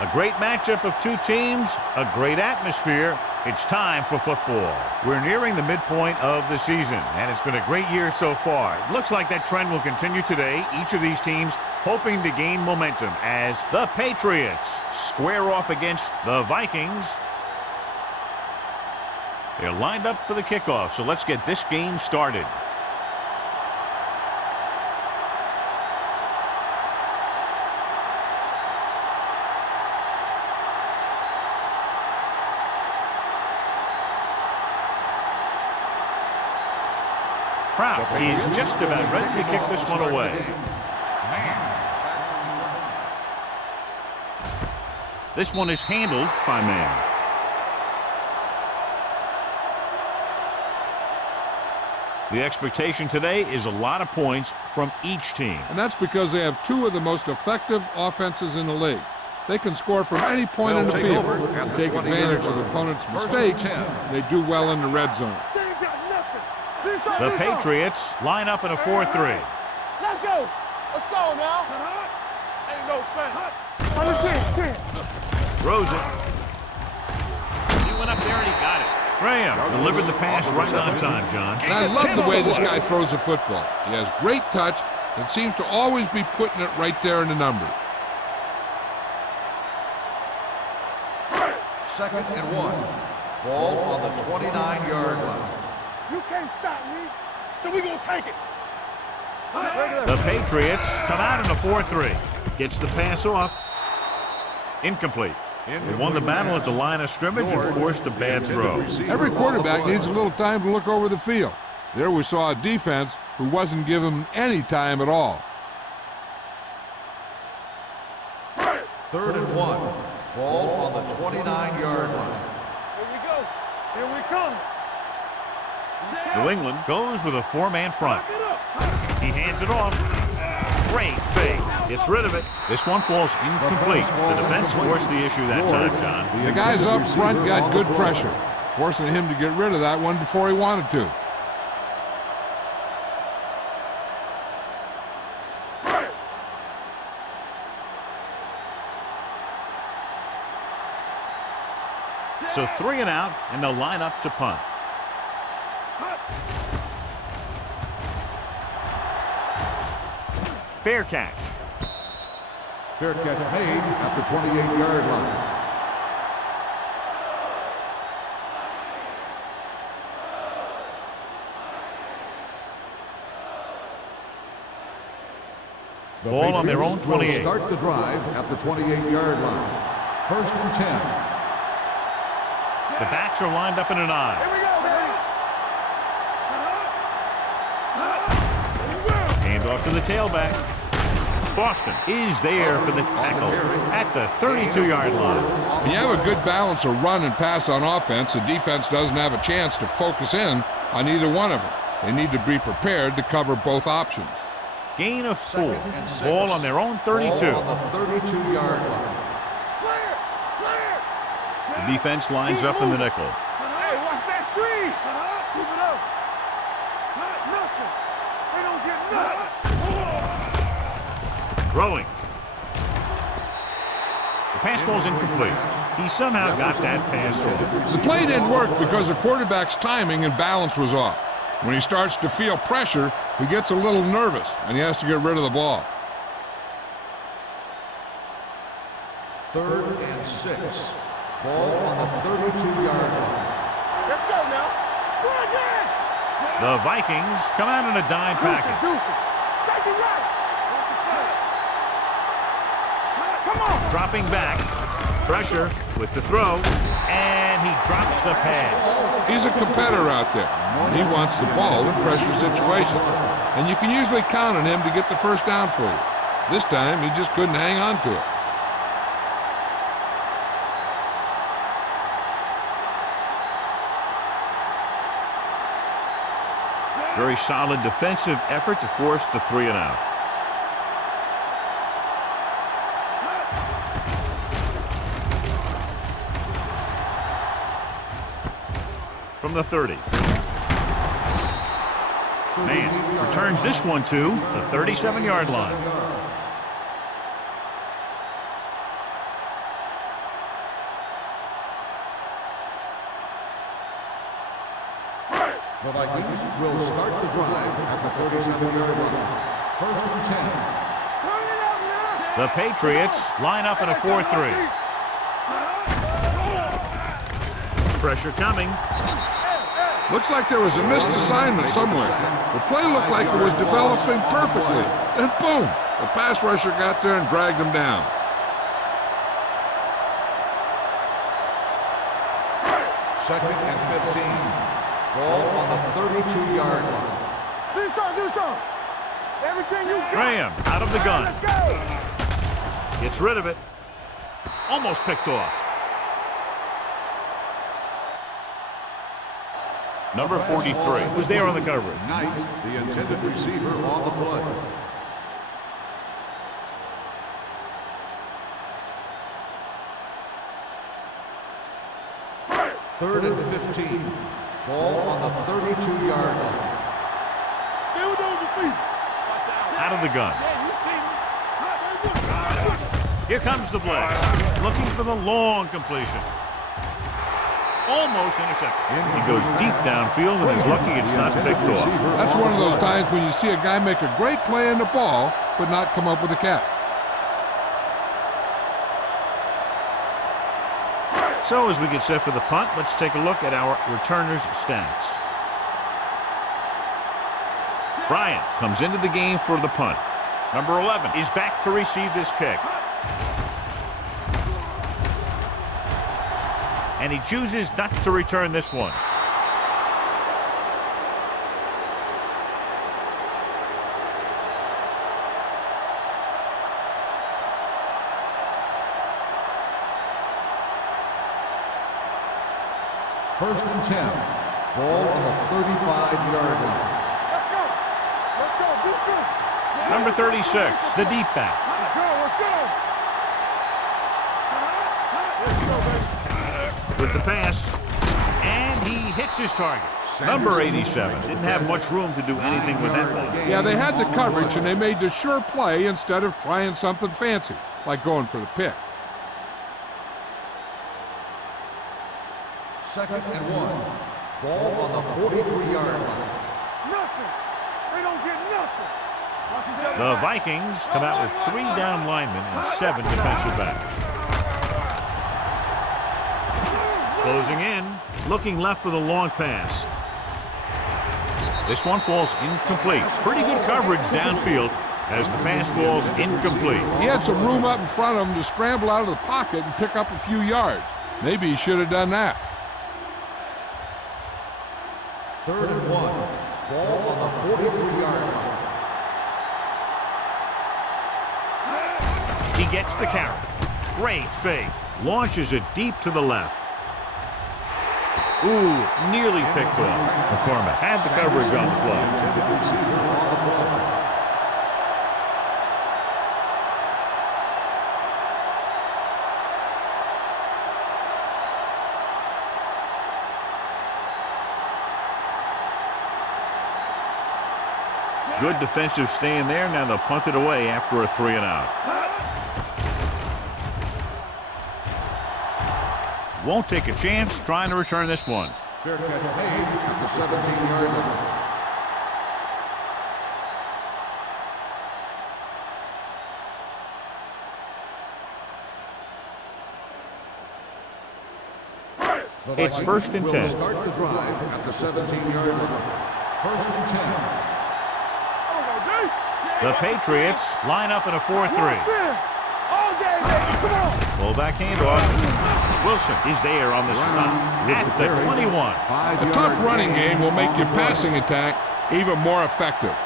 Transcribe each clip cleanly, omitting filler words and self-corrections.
A great matchup of two teams, a great atmosphere. It's time for football. We're nearing the midpoint of the season, and it's been a great year so far. It looks like that trend will continue today. Each of these teams hoping to gain momentum as the Patriots square off against the Vikings. They're lined up for the kickoff, so let's get this game started. Kraft is just about ready to kick this one away. This one is handled by Man. The expectation today is a lot of points from each team. And that's because they have two of the most effective offenses in the league. They can score from any point in the field, take advantage of opponents' mistakes. They do well in the red zone. The Patriots line up in a 4-3. Let's go. Let's go now. Ain't no fence. Understand. Throws it. He went up there and he got it. Graham delivered the pass right on time, John. And I love the way this guy throws the football. He has great touch and seems to always be putting it right there in the numbers. 2nd and 1. Ball on the 29-yard line. You can't stop me, so we're going to take it. The Patriots come out in a 4-3. Gets the pass off. Incomplete. They won the battle at the line of scrimmage and forced a bad throw. Every quarterback needs a little time to look over the field. There we saw a defense who wasn't given any time at all. 3rd and 1. Ball on the 29-yard line. Here we go. Here we come. New England goes with a 4-man front. He hands it off. Great fake. Gets rid of it. This one falls incomplete. The defense forced the issue that time, John. The guys up front got good pressure, forcing him to get rid of that one before he wanted to. So 3 and out, and they'll line up to punt. Fair catch. Fair catch made at the 28-yard line. Ball on their own 28. Start the drive at the 28-yard line. 1st and 10. The backs are lined up in an I. Here we go, baby. Hand off to the tailback. Boston is there for the tackle at the 32-yard line. When you have a good balance of run and pass on offense, the defense doesn't have a chance to focus in on either one of them. They need to be prepared to cover both options. Gain of 4. Ball on their own 32. Ball on the 32-yard line. The defense lines up in the nickel. Hey, watch that screen. Keep it up. Nothing. They don't get nothing. Throwing. The pass falls incomplete. He somehow got that pass off. The play didn't work because the quarterback's timing and balance was off. When he starts to feel pressure, he gets a little nervous, and he has to get rid of the ball. 3rd and 6. Ball on the 32-yard line. Let's go now. Run, Dan. The Vikings come out in a dime package. Take it right. Come on. Dropping back. Pressure with the throw. And he drops the pass. He's a competitor out there. He wants the ball in pressure situations. And you can usually count on him to get the first down for you. This time, he just couldn't hang on to it. Very solid defensive effort to force the 3 and out. From the 30. Man returns this one to the 37-yard line. The Vikings will start the drive at the 37-yard line. First and 10. The Patriots line up in a 4-3. Pressure coming. Looks like there was a missed assignment somewhere. The play looked like it was developing perfectly. And boom, the pass rusher got there and dragged him down. Second and 15. Ball on the 32-yard line. Do something. Everything you got. Graham out of the gun. Let's go. Gets rid of it. Almost picked off. Number 43 was there on the coverage. Knight, the intended receiver, on the play. Third and 15. Ball on the 32-yard line. Stay with those receivers. Out of the gun. Yeah, you see me. Here comes the blitz. Looking for the long completion. Almost intercepted. He goes deep downfield and is lucky it's not picked off. That's one of those times when you see a guy make a great play on the ball, but not come up with a catch. So as we get set for the punt, let's take a look at our returners' stats. Bryant comes into the game for the punt. Number 11 is back to receive this kick. And he chooses not to return this one. First and 10. Ball on the 35-yard line. Let's go. Defense. Number 36, the deep back. Let's go, baby. With the pass, and he hits his target. Number 87 didn't have much room to do anything with that one. Yeah, they had the coverage, and they made the sure play instead of trying something fancy, like going for the pick. Second and 1. Ball on the 43-yard line. Nothing. They don't get nothing. The Vikings come out with 3 down linemen and 7 defensive backs. Closing in, looking left for the long pass. This one falls incomplete. Pretty good coverage downfield as the pass falls incomplete. He had some room up in front of him to scramble out of the pocket and pick up a few yards. Maybe he should have done that. Third and 1. Ball on the 43-yard line. He gets the carry. Great fake. Launches it deep to the left. Ooh, nearly picked off. McCormick had the coverage on the play. Intended receiver on the play. Good defensive stand there. Now they'll punt it away after a 3 and out. Won't take a chance trying to return this one. Fair catch made at the 17-yard line. It's first and 10. Will start the drive at the 17-yard line. First and 10. The Patriots line up in a 4-3. All day, baby. Come on. Fullback handoff. Wilson is there on the stop at the 21. A tough running game will make your passing attack even more effective.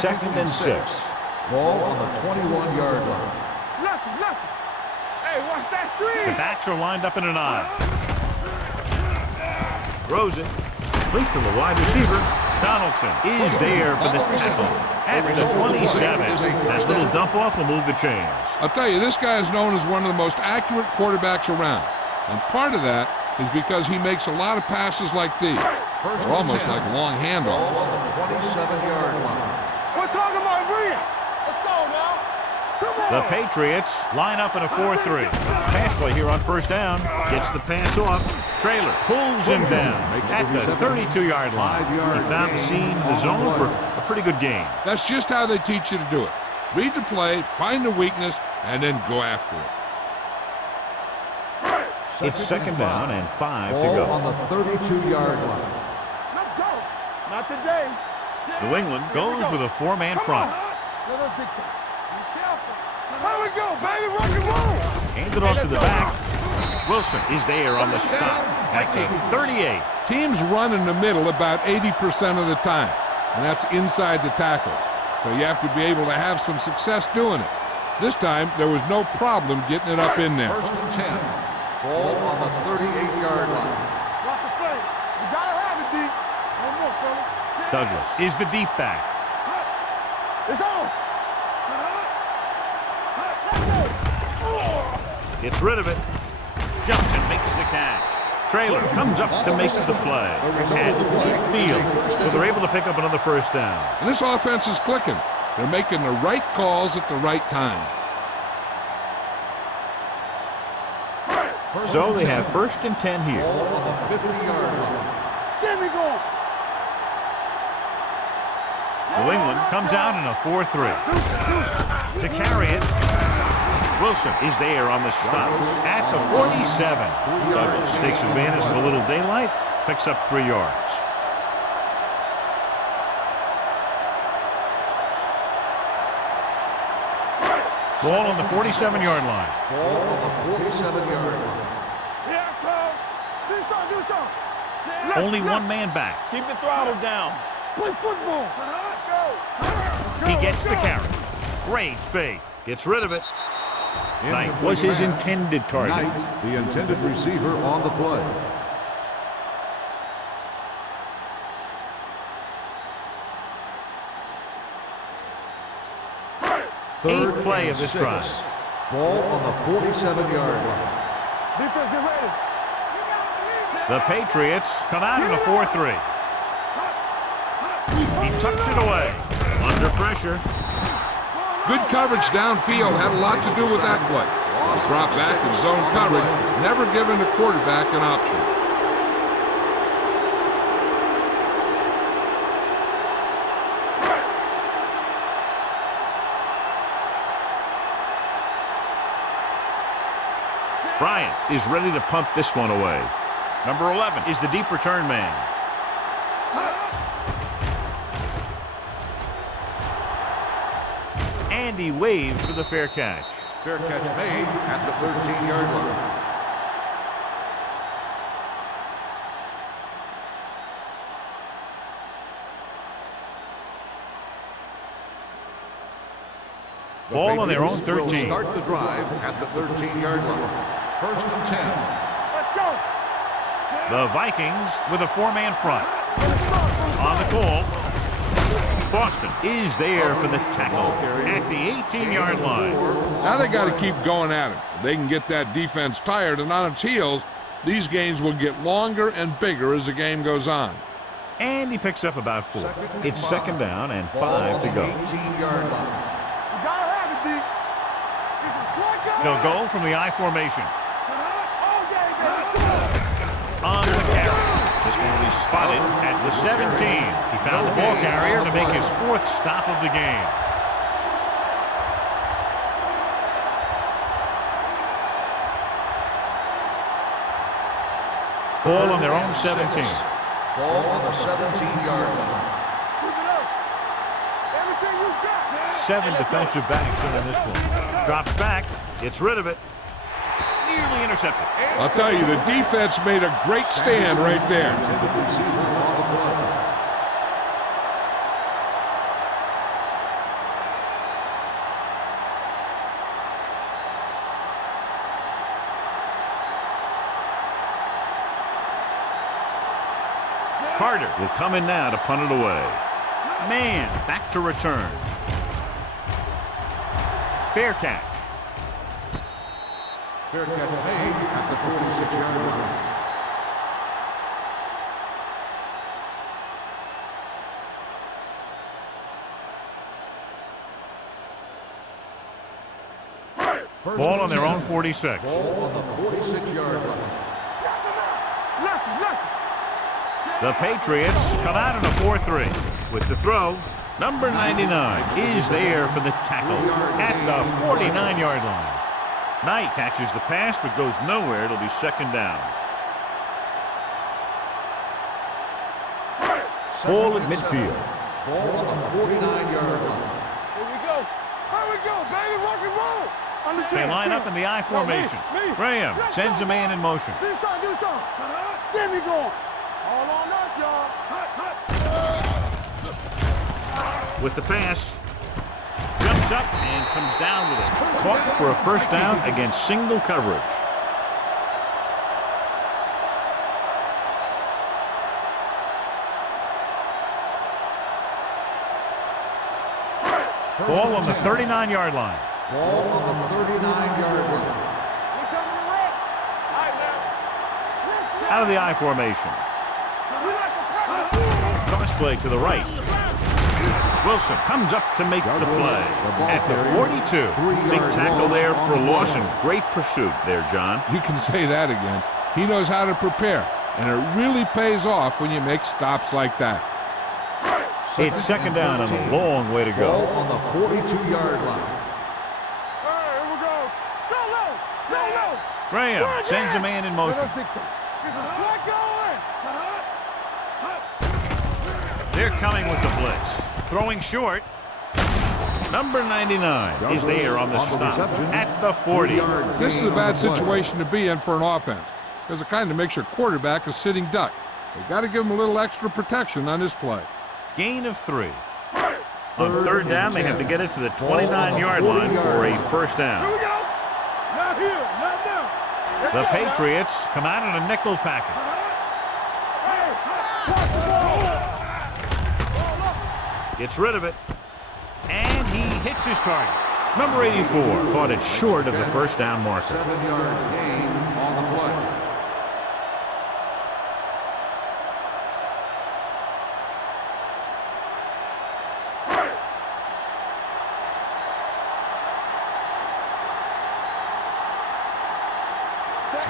Second and 6. Ball on the 21-yard line. Lucky. Hey, watch that screen. The backs are lined up in an I. Throws it. Complete to the wide receiver. Donaldson is there for the tackle at the 27. That little dump off will move the chains. I'll tell you, this guy is known as one of the most accurate quarterbacks around. And part of that is because he makes a lot of passes like these. First They're almost and 10. like long handoffs. Ball on the 27-yard line. We're talking about Rhea. Let's go now. Come on. The Patriots line up in a 4-3. Pass play here on first down. Gets the pass off. Traylor pulls him down at the 32-yard line. He found the seam in the zone for a pretty good gain. That's just how they teach you to do it. Read the play, find the weakness, and then go after it. It's second down and 5 to Ball go. on the 32-yard line. Let's go. Not today. New England goes with a 4-man front. Let us big time. Be careful. Here we go, baby. Rock and roll. Handed off to the back. Wilson is there on the stop at the 38. Teams run in the middle about 80% of the time, and that's inside the tackles. So you have to be able to have some success doing it. This time, there was no problem getting it up in there. First and 10. Ball on the 38-yard line. Watch the play. You gotta have it, D. One more, fella. Douglas is the deep back. It's on. Gets rid of it. Jumps and makes the catch. Traylor comes up to make the play at midfield, so they're able to pick up another first down. And this offense is clicking. They're making the right calls at the right time. So they have first and 10 here. Ball on the 50-yard line. There we go. New England comes out in a 4-3. To carry it, Wilson is there on the stop at the 47. Douglas takes advantage of a little daylight, picks up 3 yards. Ball on the 47-yard line. Ball on the 47-yard line. Here it comes. Do something, do something. Only one man back. Keep the throttle down. Play football. Let's go. He gets the carry. Great fake. Gets rid of it. Knight was his intended target. Knight, the intended receiver on the play. Eighth play of this drive. Ball on the 47-yard line. Defense, get ready. The Patriots come out in a 4-3. He tucks it away. Under pressure. Good coverage downfield had a lot to do with that play. Drop back in zone coverage, never giving the quarterback an option. Bryant is ready to pump this one away. Number 11 is the deep return man. And he waves for the fair catch. Fair catch made at the 13-yard line. Ball on their own Patriots will 13. start the drive at the 13-yard line. First and 10. Let's go. The Vikings with a 4-man front. On the call, Boston is there for the tackle at the 18-yard line. Now they got to keep going at it. If they can get that defense tired and on its heels, these games will get longer and bigger as the game goes on. And he picks up about 4. It's second down and 5 to go. 18-yard line. You gotta have it, D. It's a slug guy. They'll go from the I formation. All day, baby. On the carry. This one will be spotted at the 17. He found the ball carrier to make his 4th stop of the game. Ball on their own 17. Ball on the 17-yard line. Keep it up. Everything you got. 7 defensive backs in on this one. Drops back, gets rid of it. Nearly intercepted. I'll tell you, the defense made a great stand right there. Intended receiver on the play. Carter will come in now to punt it away. Man, back to return. Fair catch. Fair catch made at the 46-yard line. Ball on their own 46. Ball on the 46-yard line. The Patriots come out in a 4-3. With the throw, number 99 is there for the tackle at the 49-yard line. Knight catches the pass but goes nowhere. It'll be second down. Ball at midfield. Ball on the 49-yard line. Here we go. Here we go, baby. Rock and roll. They line up in the I formation. Graham sends a man in motion. Do something. Get me going. All on us, y'all. With the pass, jumps up and comes down with it. Caught for a first down against single coverage. Ball on the 39-yard line. Ball on the 39-yard line. Out of the I formation. Cross play to the right. Wilson comes up to make the play at the 42. Big tackle there for Lawson. Great pursuit there, John. You can say that again. He knows how to prepare, and it really pays off when you make stops like that. It's second down and a long way to go. Ball on the 42-yard line. Here we go. So low. Graham sends a man in motion. There's a flag going. They're coming with the blitz. Throwing short. Number 99 is there on the stop at the 40. This is a bad situation to be in for an offense, because it kind of makes your quarterback a sitting duck. They've got to give him a little extra protection on this play. Gain of 3. On third down, they have to get it to the 29-yard line for a first down. Here we go. Not here. Not now. The Patriots come out in a nickel package. Gets rid of it. And he hits his target. Number 84 caught it short of the first down marker. 7-yard gain on the play.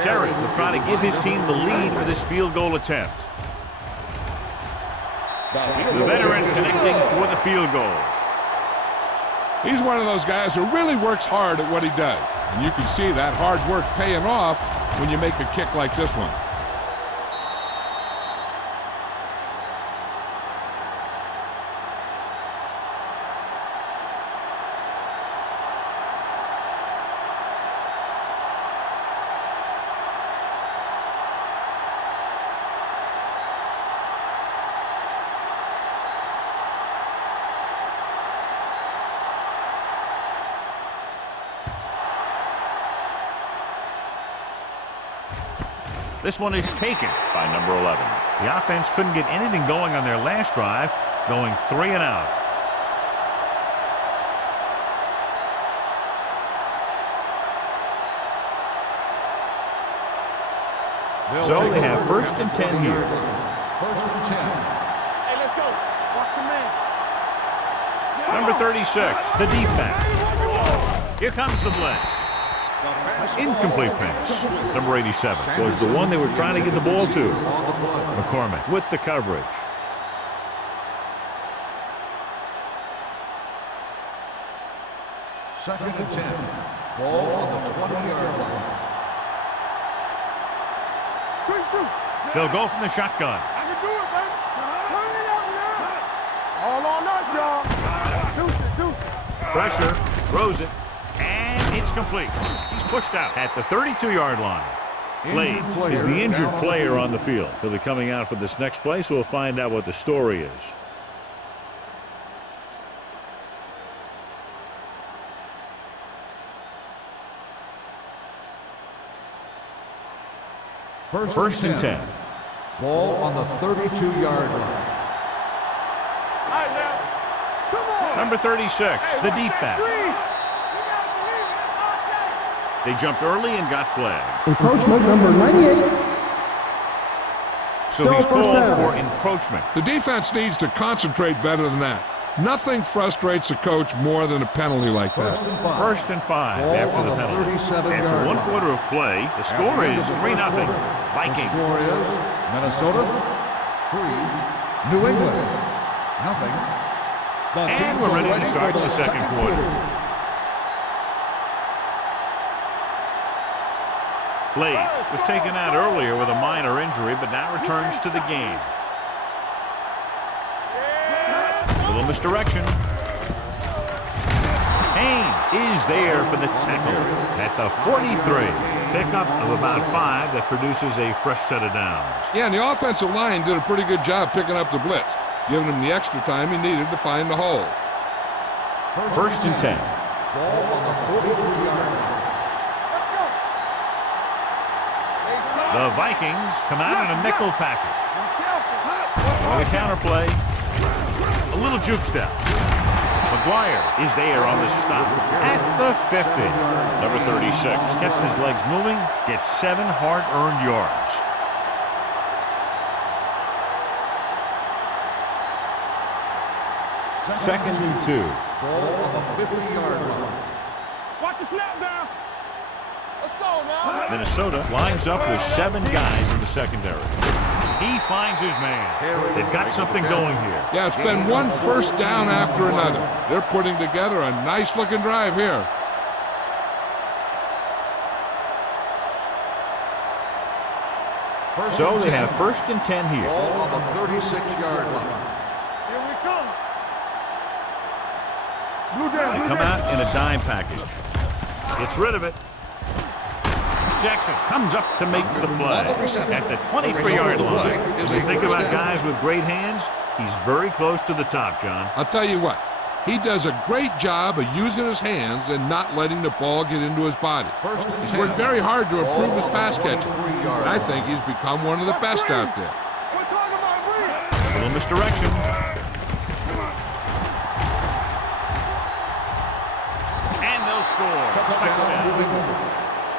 Terry will try to give his team the lead with this field goal attempt. The veteran connecting for the field goal. He's one of those guys who really works hard at what he does. And you can see that hard work paying off when you make a kick like this one. This one is taken by number 11. The offense couldn't get anything going on their last drive, going 3 and out. So they have first and 10 here. First and 10. Hey, let's go. Watch your man. Number 36, the deep back. Here comes the blitz. Incomplete pass. Number 87 was the one they were trying to get the ball to. McCormick with the coverage. Second and 10. Ball on the 20-yard line. Quick shoot. They'll go from the shotgun. I can do it, baby. Turn it up now. All on us, y'all. Deuce. Pressure, throws it, and it's complete. He's pushed out at the 32-yard line. Blade is the injured player on the field. He'll be coming out for this next play, so we'll find out what the story is. First and 10. Ball on the 32-yard line. All right, now. Come on. Number 36, the deep back. They jumped early and got flagged. Encroachment number 98. So he's called for encroachment. The defense needs to concentrate better than that. Nothing frustrates a coach more than a penalty like that. First and 5 Ball after on the the penalty. 37-yard After one line. quarter of play, the score is 3-0 Vikings. The score is Minnesota 3, New England nothing. The And teams we're are ready to start for the second quarter. Blades was taken out earlier with a minor injury, but now returns to the game. Little misdirection. Haynes is there for the tackle at the 43. Pickup of about 5 that produces a fresh set of downs. Yeah, and the offensive line did a pretty good job picking up the blitz, giving him the extra time he needed to find the hole. First and 10. Ball on the 43-yard line. The Vikings come out in a nickel package. With a counterplay. A little juke step. McGuire is there on the stop at the 50. Number 36 kept his legs moving, gets 7 hard-earned yards. Second and 2. Ball on the 50-yard line. Watch the snap down. Let's go now. Minnesota lines up with 7 guys in the secondary. He finds his man. They've got something going here. Yeah, it's been one first down after another. They're putting together a nice-looking drive here. So they have first and 10 here. Ball on the 36-yard line. Here we come. They come out in a dime package. Gets rid of it. Jackson comes up to make the play at the 23-yard line. When you think about guys with great hands, he's very close to the top, John. I'll tell you what, he does a great job of using his hands and not letting the ball get into his body. He's worked very hard to improve his pass catching, and I think he's become one of the best out there. We're talking about read. A little misdirection. And they'll score. Touchdown.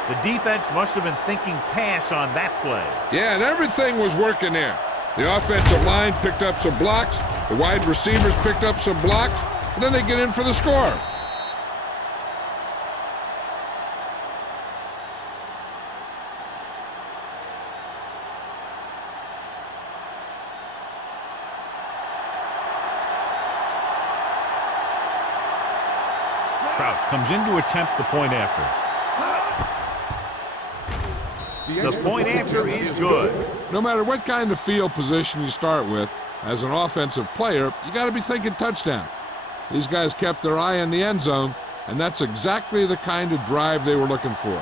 The defense must have been thinking pass on that play. Yeah, and everything was working there. The offensive line picked up some blocks, the wide receivers picked up some blocks, and then they get in for the score. Crouch comes in to attempt the point after. The point after is good. No matter what kind of field position you start with, as an offensive player, you got to be thinking touchdown. These guys kept their eye on the end zone, and that's exactly the kind of drive they were looking for.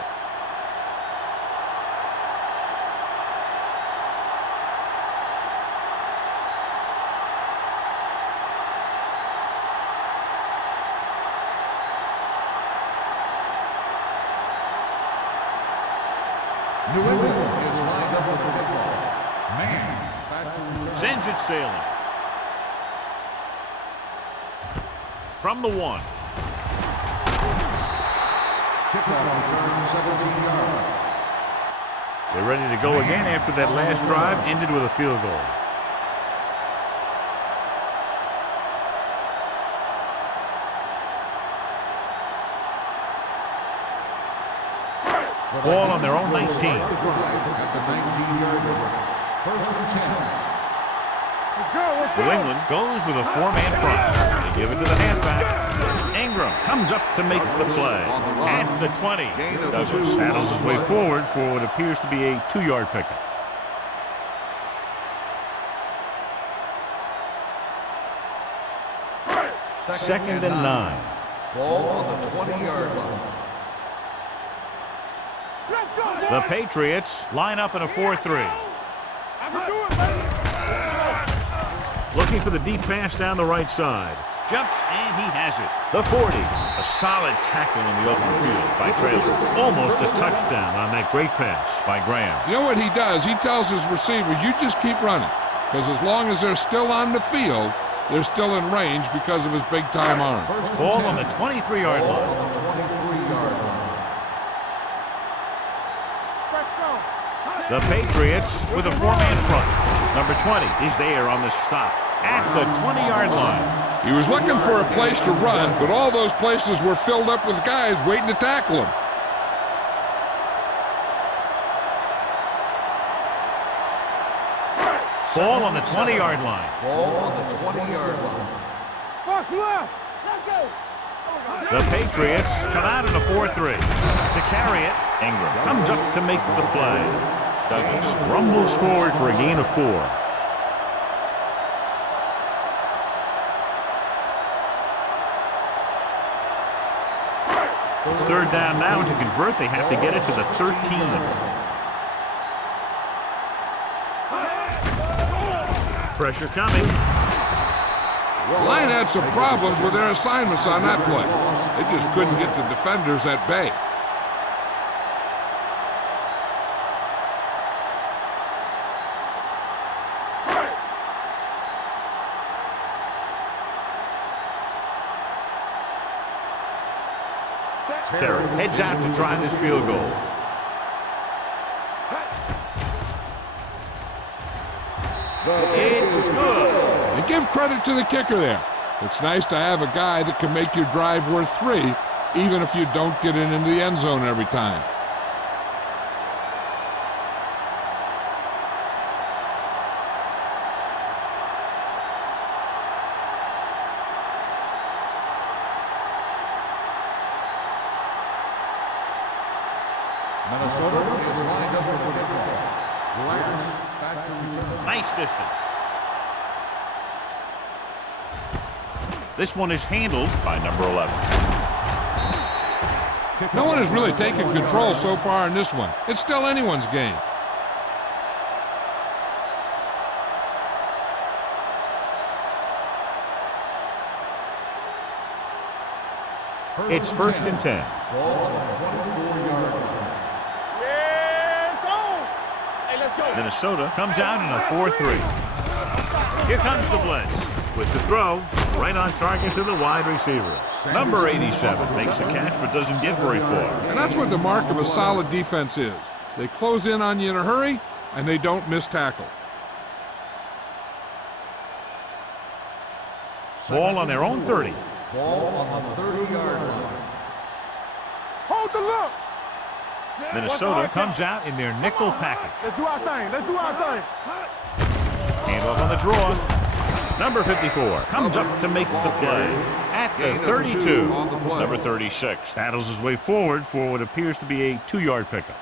New England is lined up with the football. Man, back to Sends it sailing. From the 1. kickoff return 17 yards. They're ready to go again after that last drive ended with a field goal. Ball on their own 19. At the 19-yard line. First and 10. Let's go. Let's go. New England goes with a 4-man front. They give it to the halfback. Ingram comes up to make the play at the 20. Douglas saddles his way forward for what appears to be a 2-yard pickup. Second and 9. Ball on the 20-yard line. Let's go, boys. The Patriots line up in a 4-3. I can do it, baby. Looking for the deep pass down the right side. Jumps, and he has it. The 40. A solid tackle in the open field by Traylor. Almost a touchdown on that great pass by Graham. You know what he does? He tells his receiver, you just keep running, because as long as they're still on the field, they're still in range because of his big-time arm. Ball on the 23-yard Ball line. on the 23-yard line. Let's go. The Patriots with a 4-man front. Number 20 is there on the stop at the 20-yard line. He was looking for a place to run, but all those places were filled up with guys waiting to tackle him. Ball on the 20-yard line. Ball on the 20-yard line. Box left. Let's go. The Patriots come out in a 4-3. To carry it, Ingram comes up to make the play. Douglas rumbles forward for a gain of 4. It's third down now. To convert, they have to get it to the 13. Pressure coming. Line had some problems with their assignments on that play. They just couldn't get the defenders at bay. Terry heads out to try this field goal. It's good. And give credit to the kicker there. It's nice to have a guy that can make your drive worth 3, even if you don't get it into the end zone every time. Minnesota is lined up for the kickoff. Lions back to return. Nice distance. This one is handled by number 11. No one has really taken control so far in this one. It's still anyone's game. It's first and 10. Ball on the 24-yard line. Yeah, it's on. Hey, let's go. Minnesota comes out in a 4-3. Here comes the blitz. With the throw, right on target to the wide receiver. Number 87 makes the catch but doesn't get very far. And that's what the mark of a solid defense is. They close in on you in a hurry, and they don't miss tackle. Ball on their own 30. Ball on the 30-yard line. Hold the look. Minnesota comes out in their nickel package. Let's do our thing. Let's do our thing. Handoff on the draw. Number 54 comes up to make the play at the 32. Number 36 battles his way forward for what appears to be a 2-yard pickup.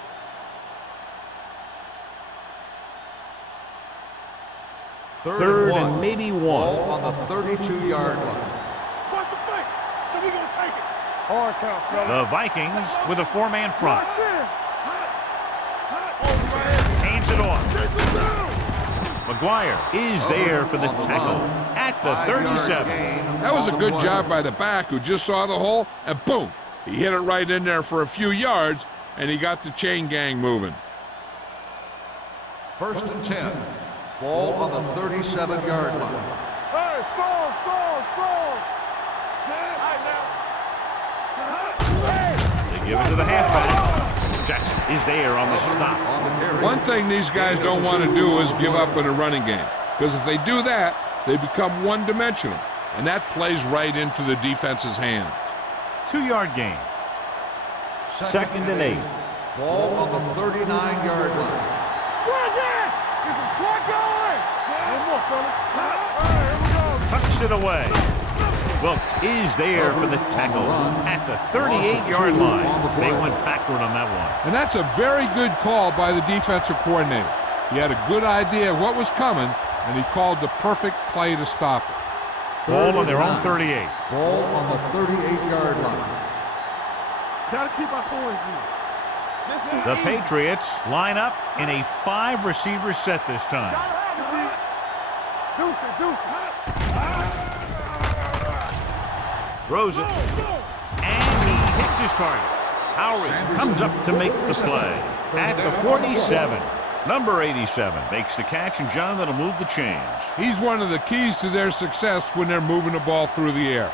Third and maybe 1. Ball on the 32-yard line. Watch the fake. So we gonna take it. Hard count, fella. The Vikings with a 4-man front. Hands it off. McGuire is there for the tackle at the 37. That was a good job by the back who just saw the hole, and boom, he hit it right in there for a few yards, and he got the chain gang moving. First and 10. Ball on the 37-yard line. Hey, strong. They give it to the halfback. Jackson is there on the stop. One thing these guys don't want to do is give up in a running game, because if they do that, they become one-dimensional, and that plays right into the defense's hands. 2-yard gain. Second and 8. Ball on the 39-yard line. Get some slack going. No more, fella. All right, here we go. Tucks it away. Wilkes is there for the tackle at the 38-yard line. They went backward on that one. And that's a very good call by the defensive coordinator. He had a good idea of what was coming, and he called the perfect play to stop it. Ball on their own 38. Ball on the 38-yard line. Gotta keep our poise here. The Patriots line up in a 5-receiver set this time. Deuce it. Throws it, and he hits his target. Howry comes up to make the play at the 47. Number 87 makes the catch, and John, that'll move the chains. He's one of the keys to their success when they're moving the ball through the air.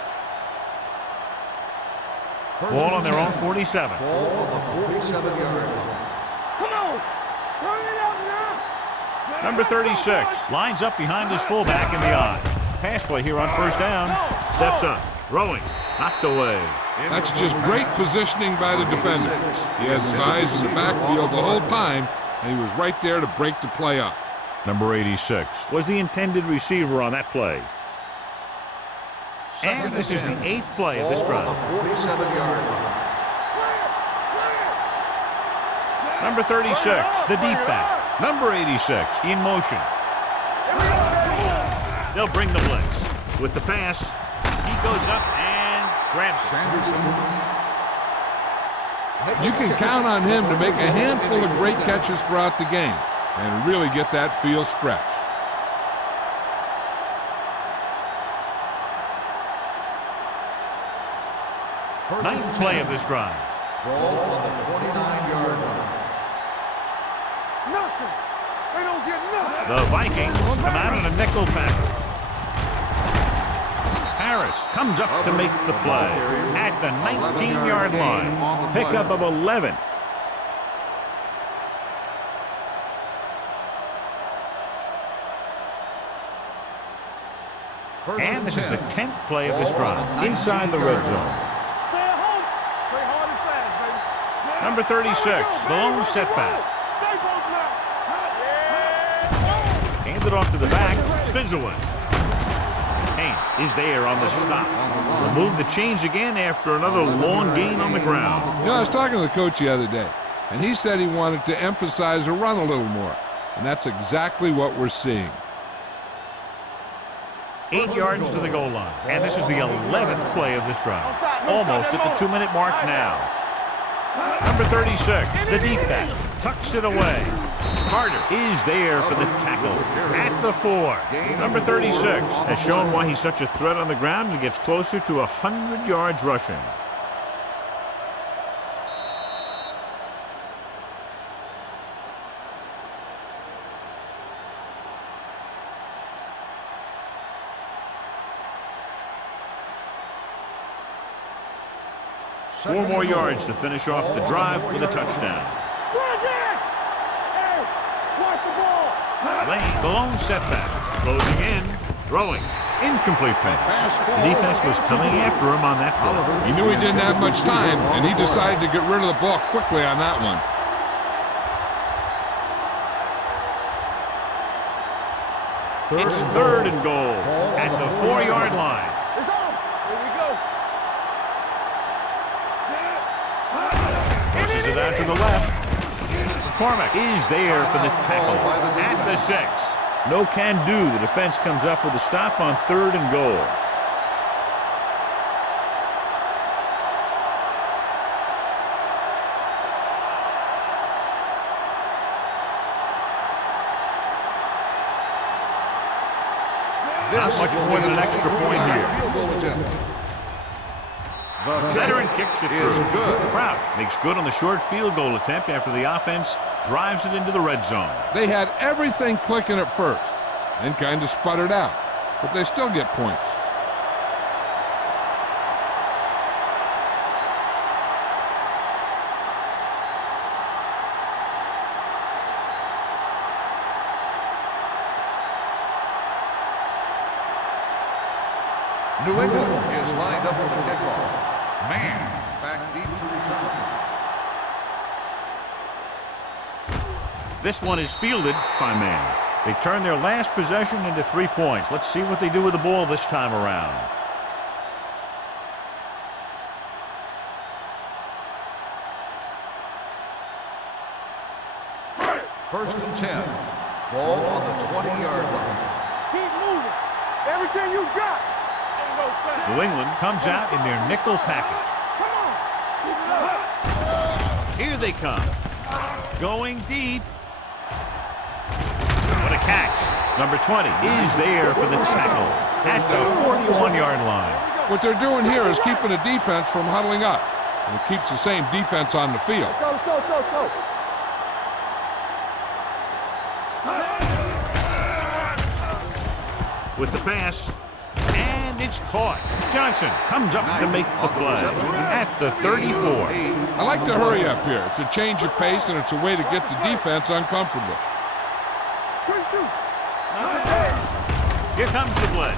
Ball on their own 47. Ball on the 47-yard line. Come on. Turn it up now. Number 36 lines up behind his fullback in the I. Pass play here on first down. Steps up, throwing, knocked away. That's just great positioning by the defender. He has his eyes in the backfield the whole time, and he was right there to break the play up. Number 86 was the intended receiver on that play. And this is the 8th play of this drive. On the 47-yard line. Number 36, the deep back. Number 86 in motion. They'll bring the blitz. With the pass, he goes up and grabs it. You can count on him to make a handful of great catches throughout the game and really get that field stretched. Ninth play of this drive. Ball on the 29-yard line. Nothing. They don't get nothing. The Vikings come out in a nickel package. Harris comes up to make the play at the 19-yard line. Pickup of 11. And this is the 10th play of this drive. Inside the red zone. Stay at home. Play hard and fast, baby. Number 36, the lone setback. Stay close now. Hand it off to the back, spins away. Haynes is there on the stop. Remove the chains again after another long gain on the ground. You know, I was talking to the coach the other day, and he said he wanted to emphasize the run a little more, and that's exactly what we're seeing. 8 yards to the goal line. And this is the 11th play of this drive. Almost at the 2-minute mark now. Number 36, the deep back, tucks it away. Carter is there for the tackle at the 4. Number 36 has shown why he's such a threat on the ground and gets closer to 100 yards rushing. Four more yards to finish off the drive with a touchdown. Lane, the lone setback, closing in, throwing, incomplete pass. The defense was coming after him on that play. He knew he didn't have much time, and he decided to get rid of the ball quickly on that one. It's 3rd and goal at the 4-yard line. It's on. Here we go. Pushes it out to the left. McCormick is there for the tackle at the 6. No can do. The defense comes up with a stop on 3rd and goal. Not much more than an extra point here. The veteran kicks it through. Kraus makes good on the short field goal attempt after the offense drives it into the red zone. They had everything clicking at first, then kind of sputtered out, but they still get points. New England is lined up for the kickoff. Man back deep to return. This one is fielded by Man. They turn their last possession into 3 points. Let's see what they do with the ball this time around. First and 10. Ball on the 20-yard line. Keep moving. Everything you got. Ain't no fast. New England comes out in their nickel package. Come on. Keep it up. Here they come. Going deep. What a catch. Number 20 is there for the tackle at the 41-yard line. What they're doing here is keeping the defense from huddling up, and it keeps the same defense on the field. Let's go, let's go, let's go, let's go. With the pass, and it's caught. Johnson comes up to make the play at the 34. I like to hurry up here. It's a change of pace, and it's a way to get the defense uncomfortable. Quick shoot. Here comes the blitz.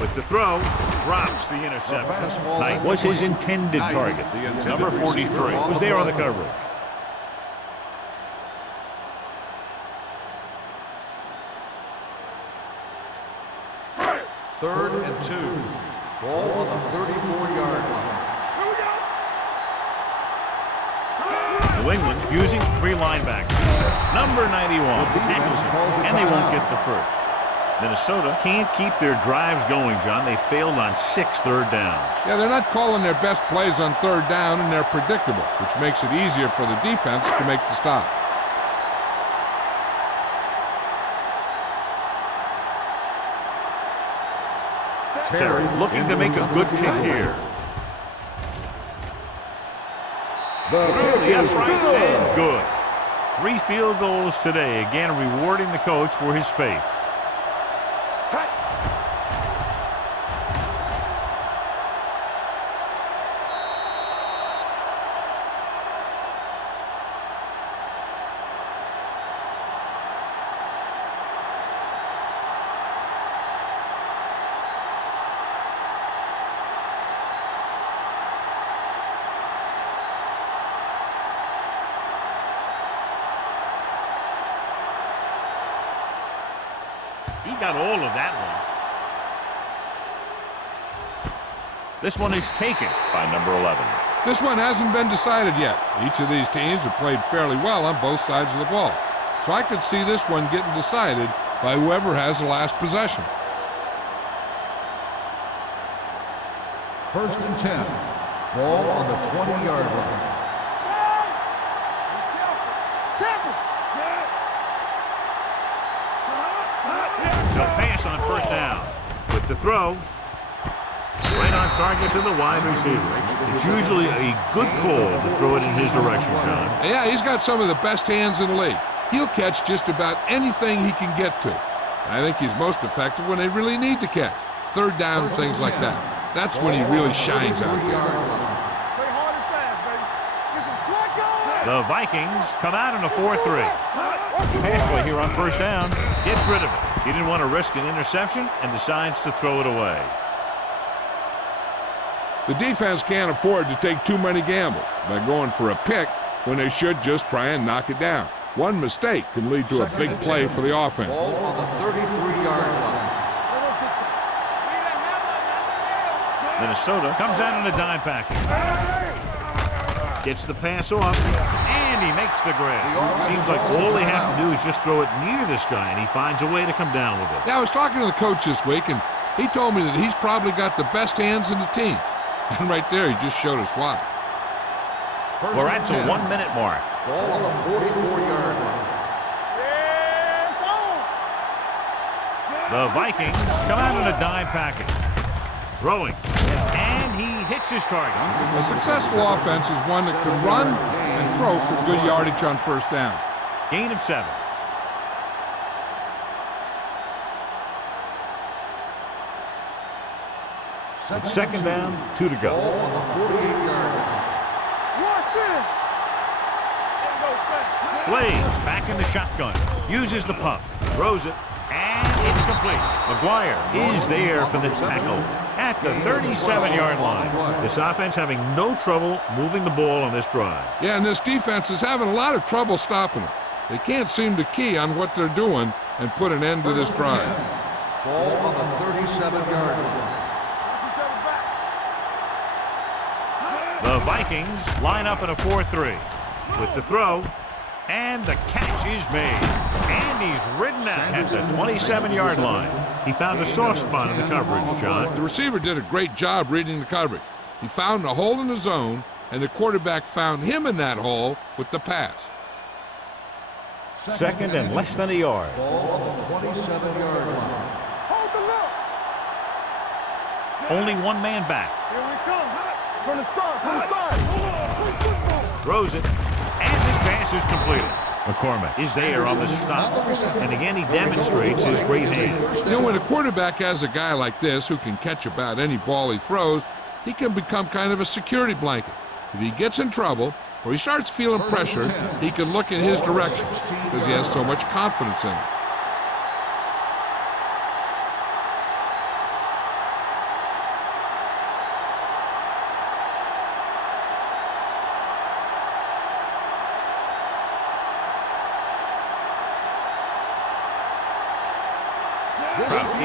With the throw, drops the interception. Knight was his intended target. Number 43 was there on the coverage. Third and 2. Ball on the 34-yard line. New England using 3 linebackers. Number 91 tackles him, and they won't get the first. Minnesota can't keep their drives going, John. They failed on 6 third downs. Yeah, they're not calling their best plays on third down, and they're predictable, which makes it easier for the defense to make the stop. Terry looking to make a good kick here. Through the uprights and good. 3 field goals today, again rewarding the coach for his faith. He got all of that one. This one is taken by number 11. This one hasn't been decided yet. Each of these teams have played fairly well on both sides of the ball. So I could see this one getting decided by whoever has the last possession. First and 10. Ball on the 20-yard line. No pass on first down. With the throw, right on target to the wide receiver. It's usually a good call to throw it in his direction, John. Yeah, he's got some of the best hands in the league. He'll catch just about anything he can get to. I think he's most effective when they really need to catch. Third down, things like that. That's when he really shines out there. The Vikings come out in a 4-3. Pass play here on first down. Gets rid of it. He didn't want to risk an interception and decides to throw it away. The defense can't afford to take too many gambles by going for a pick when they should just try and knock it down. One mistake can lead to a big play for the offense. Ball on the 33-yard line. Minnesota comes out in a dime package. Gets the pass off, and he makes the grab. Seems like all they have to do is just throw it near this guy, and he finds a way to come down with it. Yeah, I was talking to the coach this week, and he told me that he's probably got the best hands in the team. And right there, he just showed us why. We're at the 1-minute mark. Ball on the 44-yard line. The Vikings come out in a dime package. Throwing, and he hits his target. A successful offense is one that can run and throw for good yardage on first down. Gain of 7. It's second down, 2 to go. Ball on the 48-yard line. Blaze back in the shotgun. Uses the pump. Throws it. And it's complete. McGuire is there for the tackle at the 37-yard line. This offense having no trouble moving the ball on this drive. Yeah, and this defense is having a lot of trouble stopping it. They can't seem to key on what they're doing and put an end to this drive. Ball on the 37-yard line. The Vikings line up in a 4-3 with the throw, and the catch is made. And he's ridden out at the 27-yard line. He found a soft spot in the coverage, John. The receiver did a great job reading the coverage. He found a hole in the zone, and the quarterback found him in that hole with the pass. Second and less than a yard. Ball on the 27-yard line. Only one man back. Here we come. From the start, Throws it, and this pass is completed. McCormick is there on the stop. And again, he demonstrates his great hands. You know, when a quarterback has a guy like this who can catch about any ball he throws, he can become kind of a security blanket. If he gets in trouble or he starts feeling pressure, he can look in his direction because he has so much confidence in him.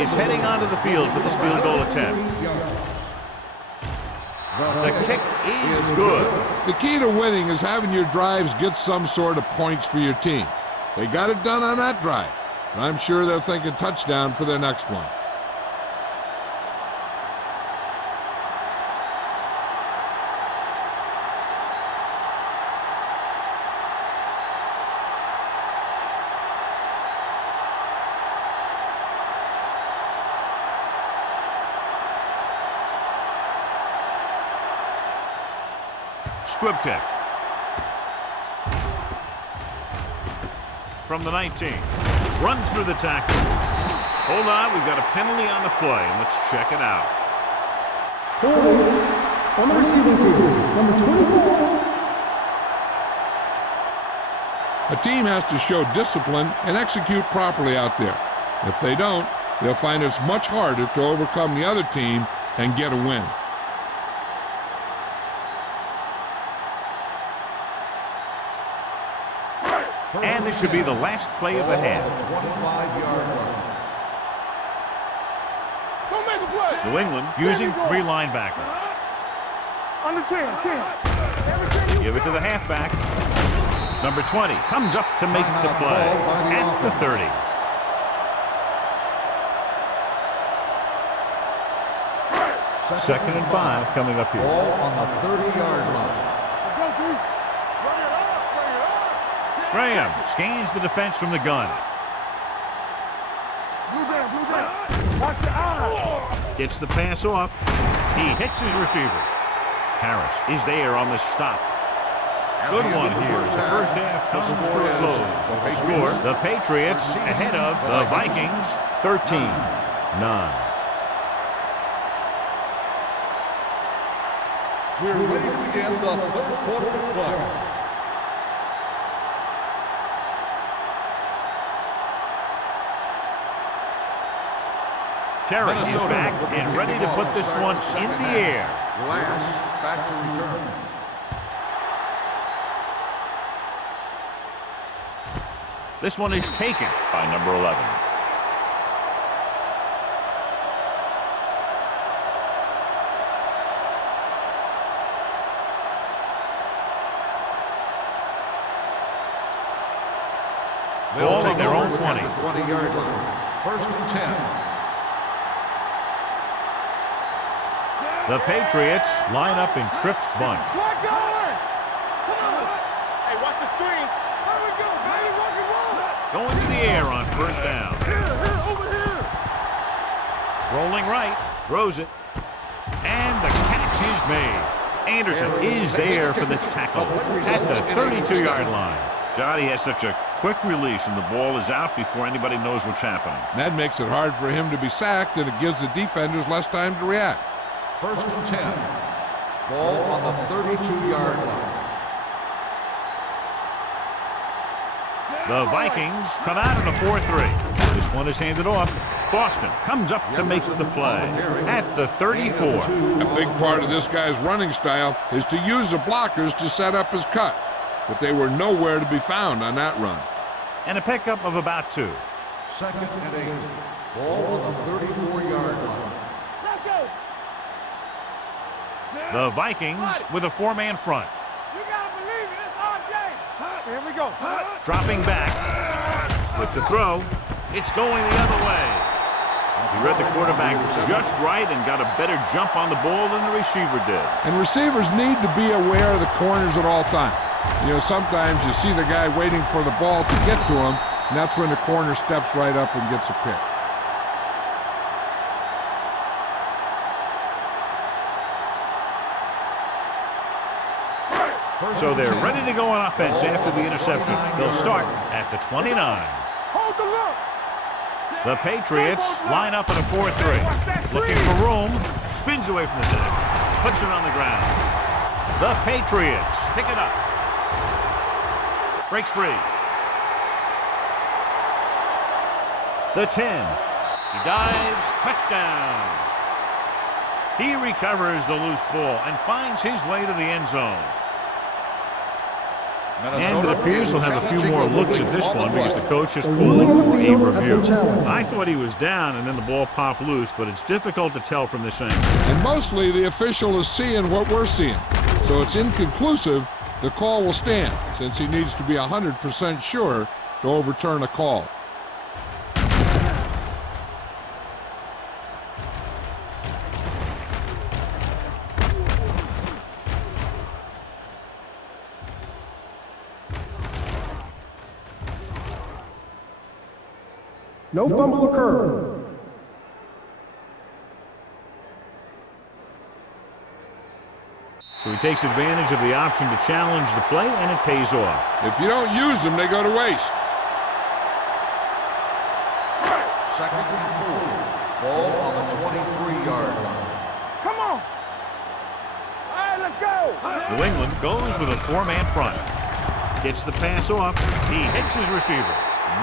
is heading onto the field for this field goal attempt. The kick is good. The key to winning is having your drives get some sort of points for your team. They got it done on that drive, and I'm sure they're thinking touchdown for their next one. Squib kick. From the 19. Runs through the tackle. Hold on, we've got a penalty on the play, and let's check it out. On the receiving team, number 24. A team has to show discipline and execute properly out there. If they don't, they'll find it's much harder to overcome the other team and get a win. And this should be the last play of the half. 25-yard line. Don't make a play. New England using 3 linebackers. Under 10. Everything you Give it to the halfback. Number 20 comes up to make the play at the 30. Second and 5 coming up here. Ball on the 30-yard line. Let's go, Keith. Run it up. Bring it up. Graham scans the defense from the gun. Blue down. Watch your eyes. Gets the pass off. He hits his receiver. Harris is there on the stop. Good one here. The first half comes to a close. The score, the Patriots ahead of the Vikings, 13-9. We're ready to begin the third quarter of play. Terry is back and ready to put this one in the air. Glass back to return. This one is taken by number 11. Ball on their own 20. 20-yard line. First and 10. The Patriots line up in trips bunch. Slide going. Come on. Hey, watch the screen. There we go, baby. Rock and roll. Going to the air on first down. Here, over here. Rolling right. Throws it. And the catch is made. Anderson is there for the tackle at the 32-yard line. Johnny has such a quick release, and the ball is out before anybody knows what's happening. That makes it hard for him to be sacked, and it gives the defenders less time to react. First and 10. Ball on the 32-yard line. The Vikings come out in a 4-3. This one is handed off. Boston comes up to make the play at the 34. A big part of this guy's running style is to use the blockers to set up his cut, but they were nowhere to be found on that run. And a pickup of about 2. Second and 8. Ball on the 34-yard line. Let's go. The Vikings with a 4-man front. You gotta believe it. It's RJ. Here we go. Dropping back. With the throw. It's going the other way. He read the quarterback just right and got a better jump on the ball than the receiver did. And receivers need to be aware of the corners at all times. You know, sometimes you see the guy waiting for the ball to get to him, and that's when the corner steps right up and gets a pick. So they're ready to go on offense after the interception. They'll start at the 29. Hold the look. The Patriots line up in a 4-3. Looking for room. Spins away from the tackle. Puts it on the ground. The Patriots pick it up. Breaks free. The 10. He dives. Touchdown. He recovers the loose ball and finds his way to the end zone. And it appears we'll have a few more looks at this one because the coach is calling for a review. I thought he was down and then the ball popped loose, but it's difficult to tell from this angle. And mostly the official is seeing what we're seeing. So it's inconclusive. The call will stand since he needs to be 100% sure to overturn a call. No fumble occurred. So he takes advantage of the option to challenge the play, and it pays off. If you don't use them, they go to waste. 2nd and 4. Ball on the 23-yard line. Come on. All right, let's go. New England goes with a 4-man front. Gets the pass off. He hits his receiver.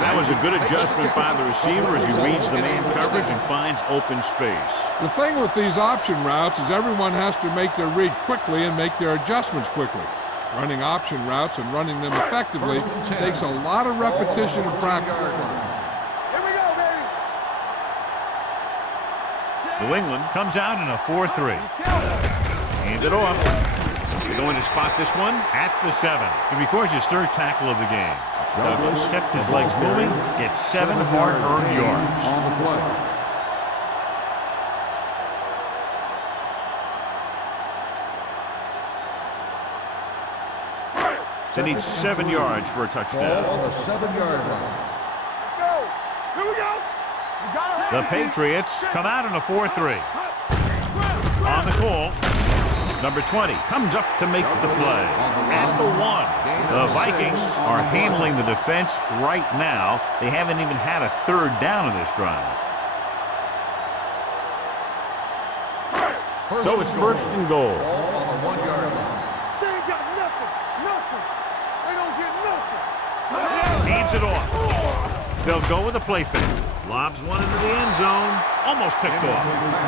That was a good adjustment by the receiver as he reads the man coverage and finds open space. The thing with these option routes is everyone has to make their read quickly and make their adjustments quickly. Running option routes and running them effectively takes a lot of repetition and practice. Here we go, baby. New England comes out in a 4-3. Hands it off. They're going to spot this one at the 7. And because his 3rd tackle of the game. Douglas kept his legs moving, gets 7 hard-earned yards. On the play. They need 7 yards for a touchdown. Ball on the 7-yard line. Let's go. Here we go. You got it. The Patriots come out in a 4-3. On the call, number 20 comes up to make the play at the 1. The Vikings are handling the defense right now. They haven't even had a 3rd down in this drive. So it's 1st and goal. Ball on the 1-yard line. They ain't got nothing. Nothing. They don't get nothing. Hands it off. They'll go with a play fake. Lobs one into the end zone. Almost picked off.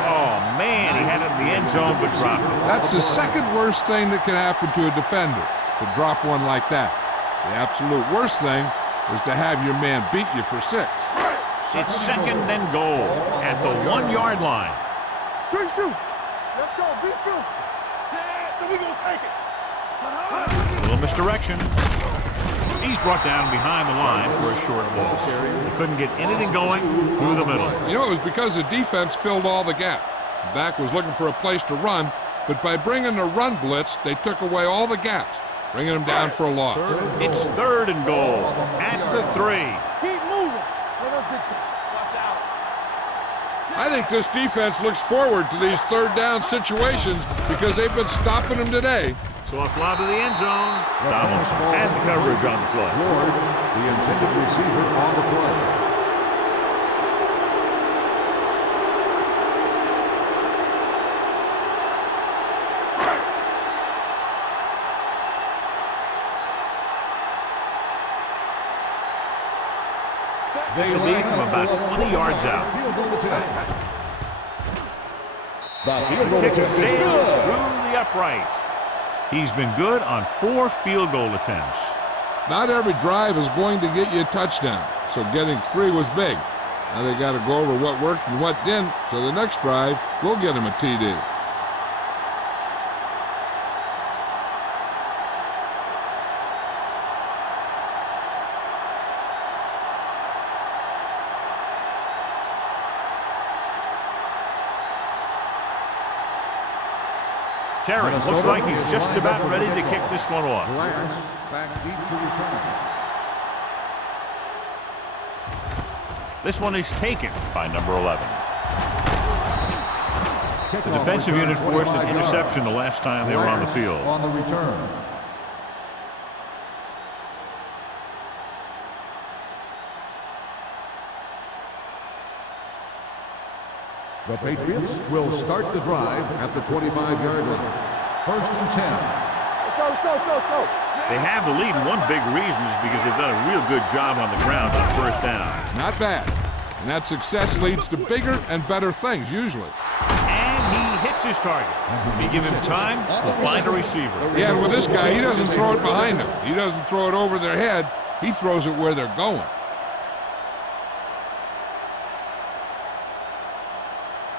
Oh, man, he had it in the end zone but dropped it. That's the 2nd worst thing that can happen to a defender, to drop one like that. The absolute worst thing is to have your man beat you for 6. It's 2nd and goal at the 1-yard line. Good shoot. Let's go. Be physical. So we gonna take it. A little misdirection. He's brought down behind the line for a short loss. He couldn't get anything going through the middle. You know, it was because the defense filled all the gap. The back was looking for a place to run, but by bringing the run blitz, they took away all the gaps, bringing them down for a loss. It's 3rd and goal at the 3. Keep moving. Let us get to. Watch out. I think this defense looks forward to these 3rd down situations because they've been stopping them today. Soft lob to the end zone. Donaldson had the coverage on the play. Ward, the intended receiver on the play. This will be from about 20 yards out. The kick sails through the uprights. He's been good on 4 field goal attempts. Not every drive is going to get you a touchdown, so getting 3 was big. Now they got to go over what worked and what didn't, so the next drive will get him a TD. Terry looks like he's just about ready to kick this one off. Back deep to return. This one is taken by number 11. The defensive unit forced an interception the last time they were on the field. On the return. The Patriots will start the drive at the 25-yard line. 1st and 10. Let's go, let's go, let's go, let's go. They have the lead, and one big reason is because they've done a real good job on the ground on 1st down. Not bad. And that success leads to bigger and better things, usually. And he hits his target. If you give him time, he'll find a receiver. Yeah, and with this guy, he doesn't throw it behind him. He doesn't throw it over their head. He throws it where they're going.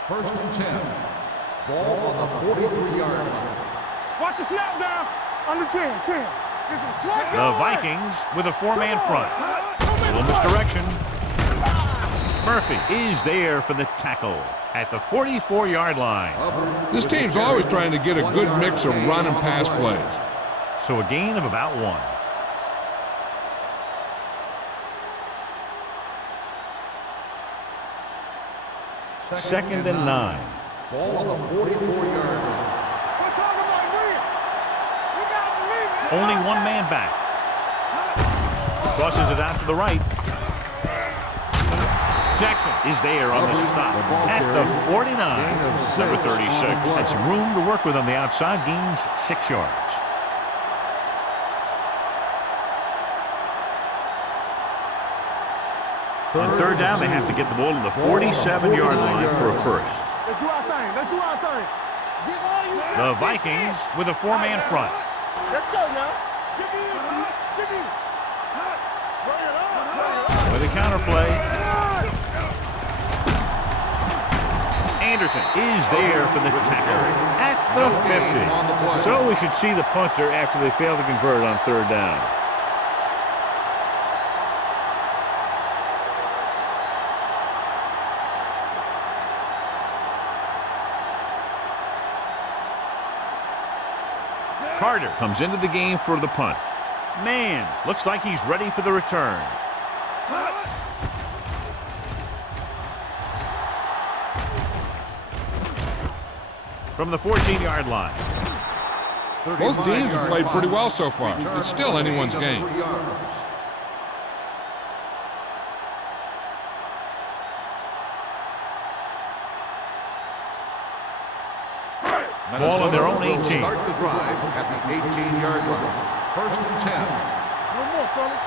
First and 10. Ball on the 43-yard line. Watch the snap down. Under 10. Get some slack. The Vikings with a four-man front. A little misdirection. Murphy is there for the tackle at the 44-yard line. This team's always trying to get a good mix of run and pass plays. So a gain of about 1. Second and 9. Ball on the 44-yard line. We're talking about win. You gotta believe it. Only one man back. Tosses it out to the right. Jackson is there on the stop at the 49. Number 36 had some room to work with on the outside. Gains 6 yards. On third down, they have to get the ball to the 47-yard line for a first. Let's do our thing. The Vikings with a four-man front. Let's go now. Dig in. With a counterplay. Anderson is there for the tackle at the 50. So we should see the punter after they fail to convert on third down. Carter comes into the game for the punt. Man, looks like he's ready for the return. From the 14-yard line. Both teams have played pretty well so far. It's still anyone's game. Ball on their own 18. Start the drive at the 18-yard line. First and 10. No more, fellas.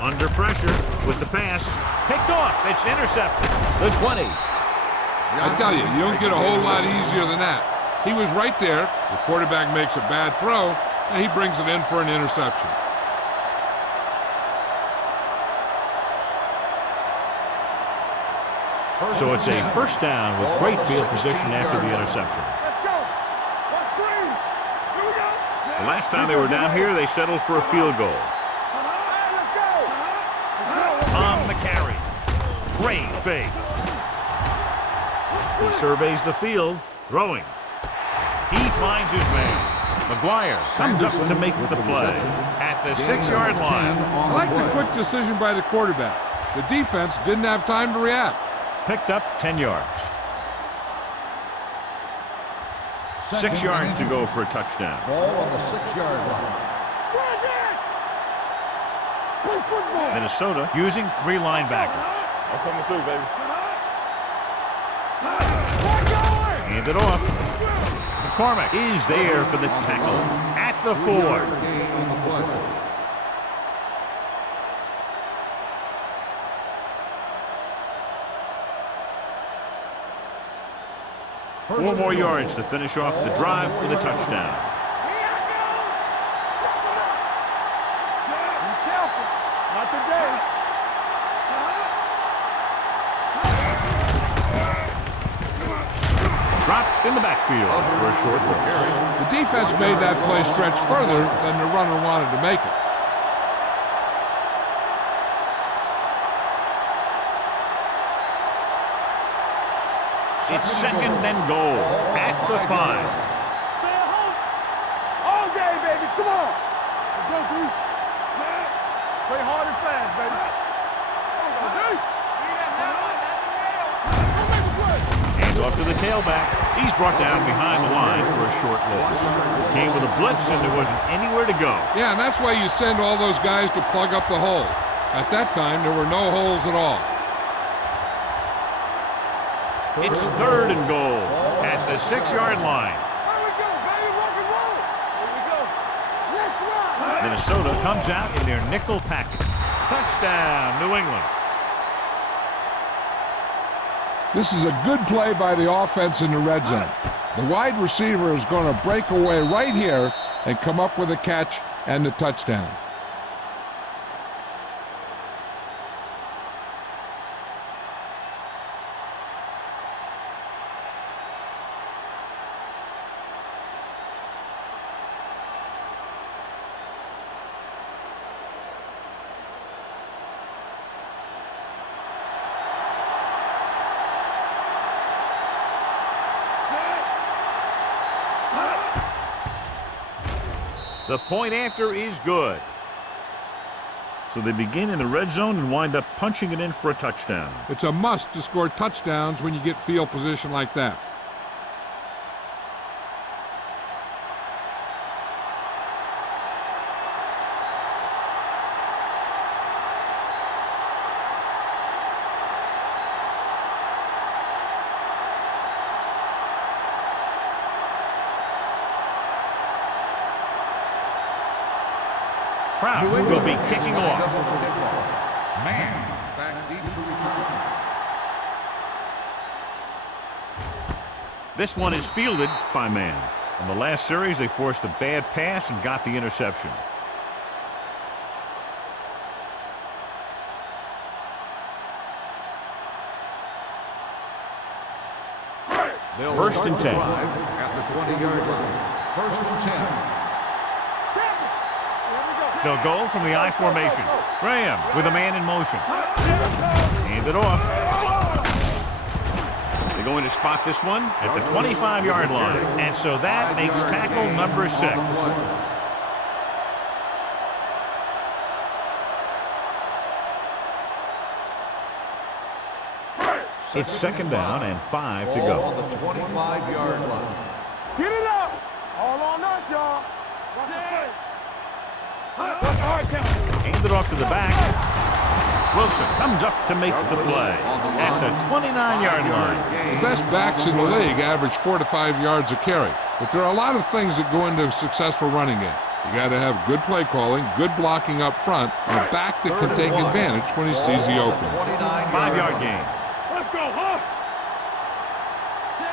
Under pressure with the pass. Picked off. It's intercepted. The 20. I tell you, you don't get a whole lot easier than that. He was right there. The quarterback makes a bad throw, and he brings it in for an interception. So it's a first down with great field position after the interception. Let's go. Let's screen. Here we go. The last time they were down here, they settled for a field goal. Let's go. On the carry. Great fake. He surveys the field, throwing. He finds his man. McGuire comes up to make the play at the 6-yard line. I like the quick decision by the quarterback. The defense didn't have time to react. Picked up 10 yards. 6 yards to go for a touchdown. Ball on the 6-yard line. Play football. Minnesota using 3 linebackers. I'm coming through, baby. Hand it off. McCormick is there for the tackle at the 4. Gain on the play. Four more yards to finish off the drive with a touchdown. Be careful. Not today. Dropped in the backfield for a short loss. The defense made that play stretch further than the runner wanted to make it. It's second and goal at the 5. Stay at home. All day, baby. Come on. Let's go, D. Play hard and fast, baby. Come on, D. Hands off to the tailback. He's brought down behind the line for a short loss. Came with a blitz and there wasn't anywhere to go. Yeah, and that's why you send all those guys to plug up the hole. At that time, there were no holes at all. It's third and goal at the 6-yard line. There we go, baby. Rock and roll. Here we go. Let's ride. Minnesota comes out in their nickel package. Touchdown, New England. This is a good play by the offense in the red zone. The wide receiver is going to break away right here and come up with a catch and the touchdown. The point after is good. So they begin in the red zone and wind up punching it in for a touchdown. It's a must to score touchdowns when you get field position like that. Kraft will be kicking off. Man, back deep to return. This one is fielded by Man. On the last series, they forced a bad pass and got the interception. First and 10. At the 20-yard line. First and 10. They'll go from the I formation. Graham with a man in motion. Hand it off. They're going to spot this one at the 25-yard line. And so that makes tackle number 6. It's second down and 5 to go. On the 25-yard line. Get it up. All on us, y'all. Hand it off to the back. Wilson comes up to make the play at the 29-yard line. The best backs in the league average 4 to 5 yards a carry. But there are a lot of things that go into a successful running game. You got to have good play calling, good blocking up front, and a back that can take advantage when he sees the opening. 5-yard gain. Let's go, huh?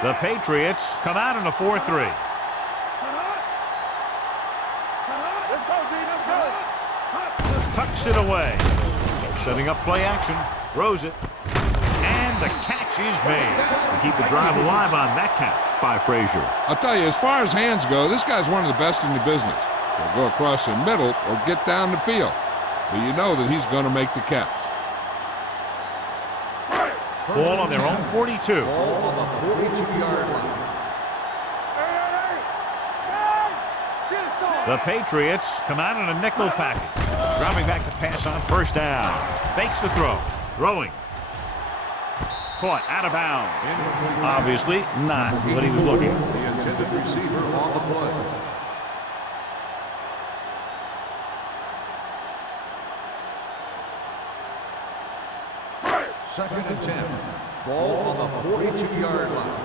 The Patriots come out in a 4-3. Tucks it away. Setting up play action. Throws it. And the catch is made. To keep the drive alive on that catch by Frazier. I'll tell you, as far as hands go, this guy's one of the best in the business. He'll go across the middle or get down the field. But you know that he's going to make the catch. Ball on their own 42. Ball on the 42-yard line. The Patriots come out in a nickel package. Dropping back to pass on first down. Fakes the throw. Throwing. Caught out of bounds. Obviously not what he was looking for. The intended receiver on the play. Second and 10. Ball on the 42-yard line.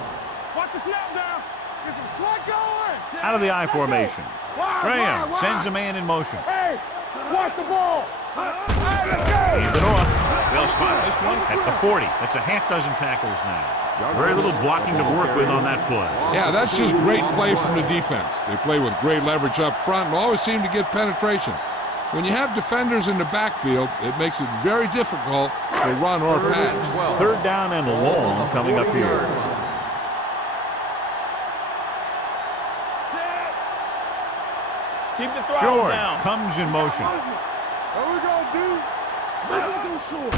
Watch the snap down. Get some slack going. Out of the I formation. Graham Wide. sends a man in motion. Hey, watch the ball. Hey, let's go. Hand it off. They'll spot this one at the 40. That's a half dozen tackles now. Very little blocking to work with on that play. Yeah, that's just great play from the defense. They play with great leverage up front and always seem to get penetration. When you have defenders in the backfield, it makes it very difficult to run or pass. Third down and long coming up here. Keep the throttle George down. comes in motion. What we gonna do? We gonna go short.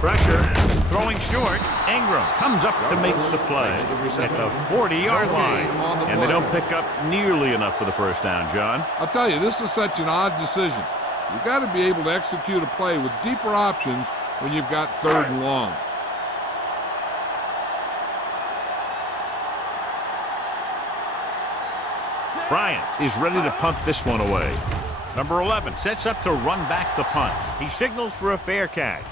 Pressure. Throwing short. Ingram comes up to make the play at the 40-yard line. And they don't pick up nearly enough for the first down, John. I'll tell you, this is such an odd decision. You've got to be able to execute a play with deeper options when you've got third and long. Bryant is ready to punt this one away. Number 11 sets up to run back the punt. He signals for a fair catch.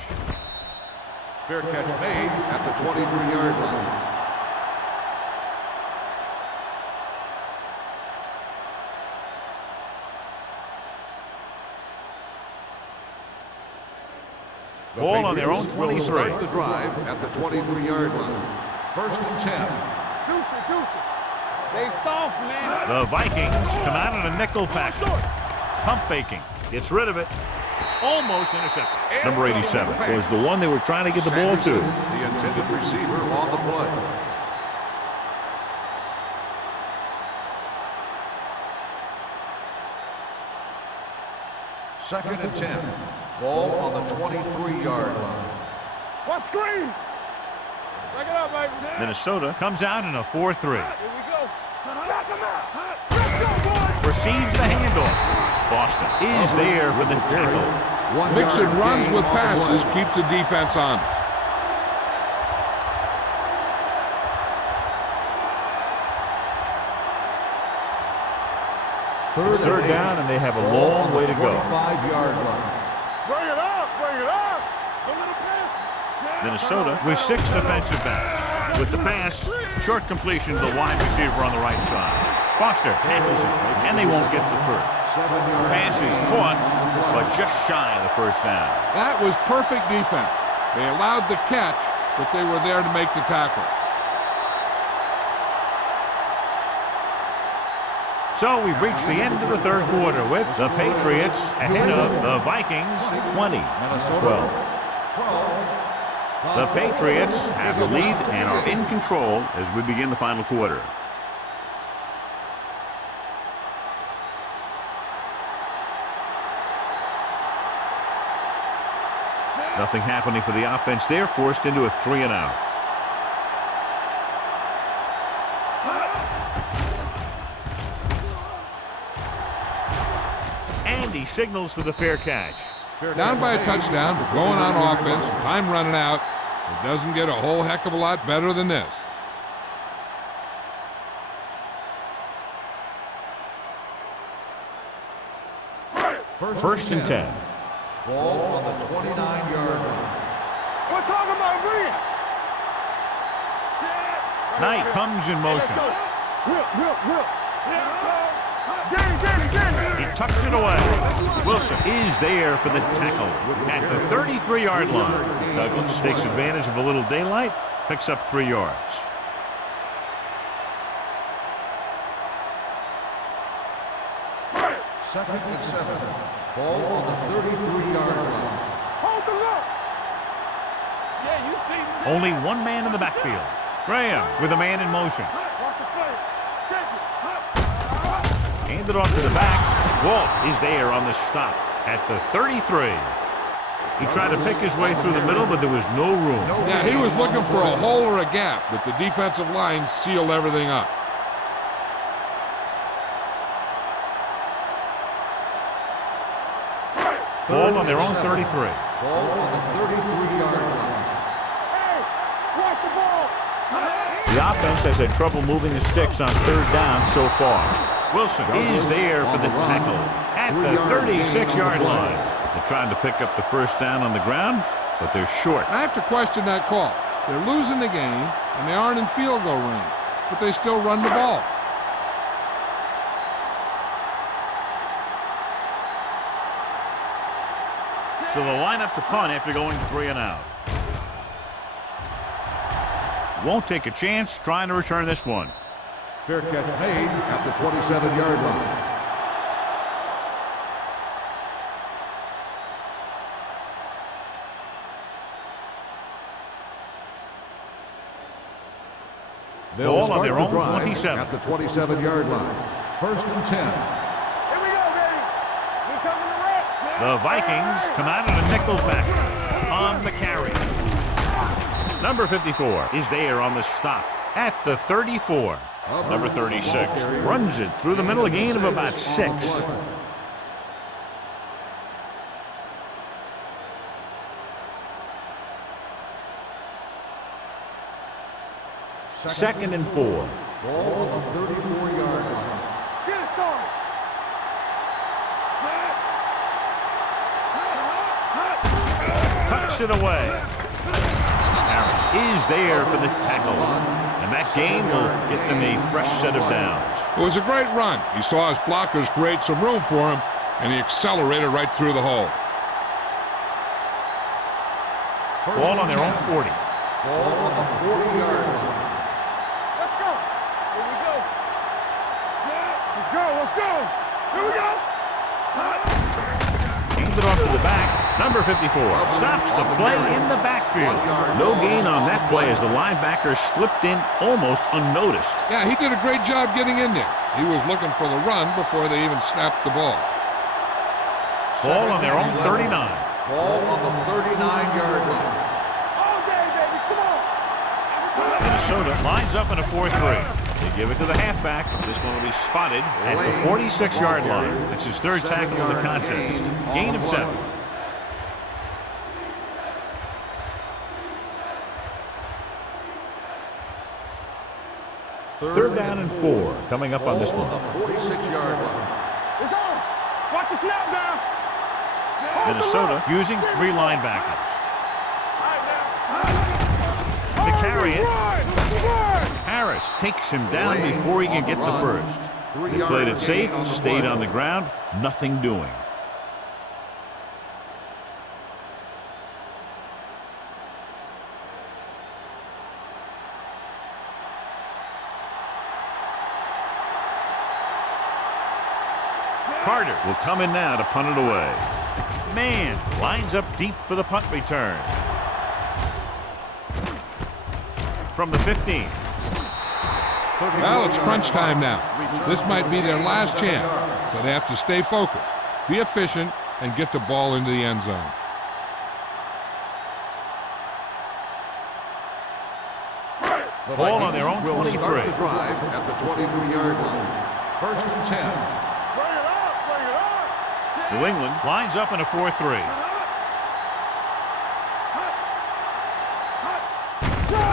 Fair catch made at the 23-yard line. Ball on their own Patriots will 23. start the drive at the 23-yard line. 1st and 10. They soft, man. The Vikings come out in a nickel package. Pump faking. Gets rid of it. Almost intercepted. Number 87 was the one they were trying to get the ball to. The intended receiver on the play. Second and 10. Ball on the 23-yard line. What screen? Check it out, baby. Minnesota comes out in a 4-3. Here we go. Knock him out. Let's go, boys. Receives the handoff. Boston is there for the tackle. Mixing runs with passes keeps the defense on. It's third down, and they have a long way to go. 25-yard line. Bring it up. Bring it up. A little pass. Minnesota with 6 defensive backs. With the pass, short completion to the wide receiver on the right side. Foster tackles him, and they won't get the first. Pass is caught, but just shy of the first down. That was perfect defense. They allowed the catch, but they were there to make the tackle. So we've reached the end of the third quarter with the Patriots ahead of the Vikings 20-12. The Patriots have the lead and are in control as we begin the final quarter. Nothing happening for the offense. They're forced into a 3-and-out. And he signals for the fair catch. Down by a touchdown, going on offense, time running out. It doesn't get a whole heck of a lot better than this. First and 10. Ball on the 29-yard line. We're talking about bring it. Knight comes in motion. Whip. Get it. He tucks it away. Wilson is there for the tackle at the 33-yard line. Douglas takes advantage of a little daylight, picks up 3 yards. Second and 7. Ball on the 33-yard line. Hold the look. Yeah, you see. Only one man in the backfield. Graham with a man in motion. Watch the play. Check it. Handed off to the back. Walt is there on the stop at the 33. He tried to pick his way through the middle, but there was no room. Yeah, he was looking for a hole or a gap, but the defensive line sealed everything up. Ball on their own 33. Ball on the 33-yard line. Hey, watch the ball. The offense has had trouble moving the sticks on third down so far. Wilson is there for the tackle at the 36-yard line. They're trying to pick up the first down on the ground, but they're short. I have to question that call. They're losing the game, and they aren't in field goal range, but they still run the ball. So they'll line up to punt after going 3-and-out. Won't take a chance trying to return this one. Fair catch made at the 27-yard line. They'll Ball on their start the own drive 27. at the 27-yard line. First and 10. Here we go, baby. We coming to wreck. The Vikings come out in a nickel package on the carry. Number 54 is there on the stop at the 34. Number 36 runs it through the middle, a gain of about 6. Second and 4. Ball on the 34-yard line. Get it, Tony. Tucks it away. Harris is there for the tackle. And that gain will get them a fresh set of downs. It was a great run. He saw his blockers create some room for him, and he accelerated right through the hole. Ball on their own 40. Ball on the 40-yard line. Let's go. Here we go. Let's go. Let's go. Here we go. Hands it off to the back. Number 54 stops the play in the backfield. No gain on that play as the linebacker slipped in almost unnoticed. Yeah, he did a great job getting in there. He was looking for the run before they even snapped the ball. Ball on their own 39. Ball on the 39-yard line. All day, baby. Come on. Minnesota lines up in a 4-3. They give it to the halfback. This one will be spotted at the 46-yard line. That's his third tackle of the contest. Gain of 7. Third down and 4 coming up on this one. The 46-yard line. It's on. Watch the snap down. Hold Minnesota using 3 linebackers. To carry it, Harris takes him down before he can get the first. They played it safe, stayed on the ground, nothing doing. Carter will come in now to punt it away. Man lines up deep for the punt return. From the 15. Well, it's crunch time now. This might be their last chance, so they have to stay focused, be efficient, and get the ball into the end zone. Ball on their own 23. Will start the drive at the 23-yard line. First and 10. Bring it up. Bring it up. New England lines up in a 4-3.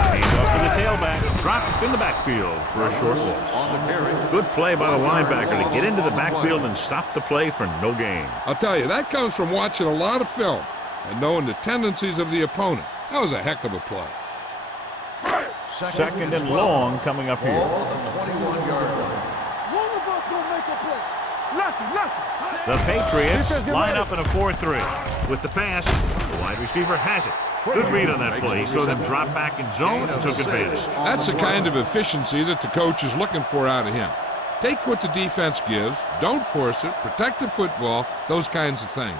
Hands off to the tailback. Dropped in the backfield for a short loss. On the carry. Good play by the linebacker to get into the backfield and stop the play for no gain. I'll tell you, that comes from watching a lot of film and knowing the tendencies of the opponent. That was a heck of a play. Second and long coming up Ball here. on the 21-yard line. One of us gonna make a play. Lucky. The Patriots line up in a 4-3. With the pass, the wide receiver has it. Good read on that play. He saw them drop back in zone and took advantage. That's the kind of efficiency that the coach is looking for out of him. Take what the defense gives, don't force it, protect the football, those kinds of things.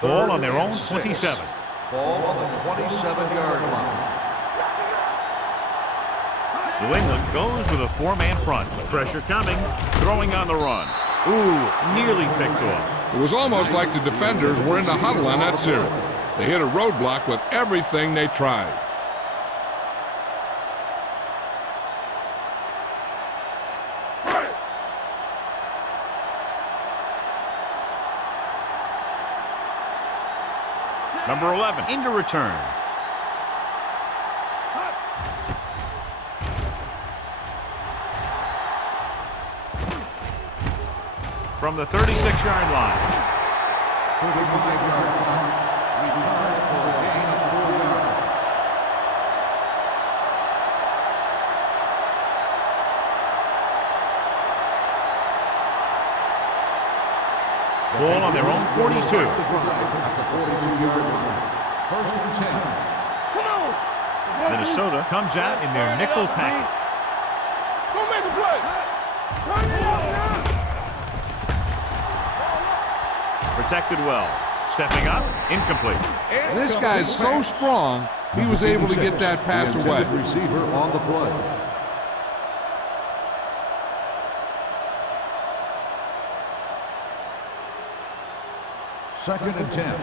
Ball on their own 6. 27. Ball on the 27-yard line. New England goes with a 4-man front. Pressure coming, throwing on the run. Ooh, nearly picked off. It was almost like the defenders were in the huddle on that series. They hit a roadblock with everything they tried. Number 11 into return. From the 36-yard line. 35-yard line. Return for a gain of 4 yards. Ball on their own 42. The drive at the 42-yard line. First and 10. Come on. Minnesota comes out in their nickel package. Go make a play. Turn it up now. Protected well. Stepping up, incomplete. And this guy's so strong, he was able to get that pass away. Receiver on the play. Second and 10.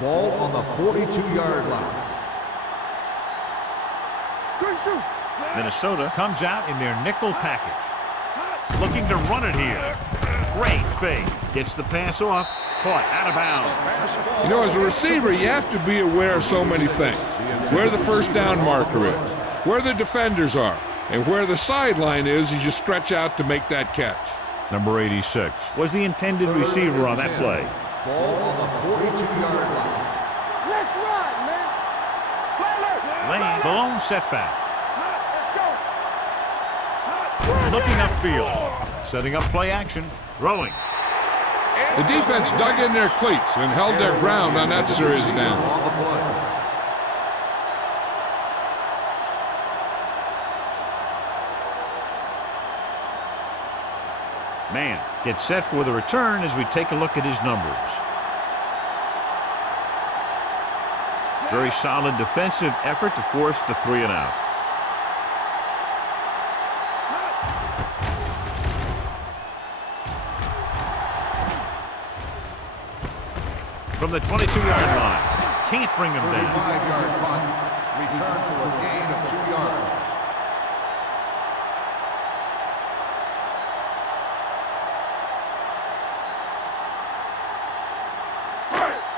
Ball on the 42-yard line. Good shoot. Minnesota comes out in their nickel package. Looking to run it here. Great fake. Gets the pass off. Caught out of bounds. You know, as a receiver, you have to be aware of so many things. Where the first down marker is, where the defenders are, and where the sideline is as you stretch out to make that catch. Number 86 was the intended receiver on that play. Ball on the 42-yard line. Let's run, man. Laying the lone setback. Let's go. Looking upfield. Setting up play action. Throwing. The defense dug in their cleats and held their ground on that series of downs. On the play. Man gets set for the return as we take a look at his numbers. Very solid defensive effort to force the 3 and out. From the 22-yard line, can't bring him down. 35-yard punt. Return for a gain of 2 yards.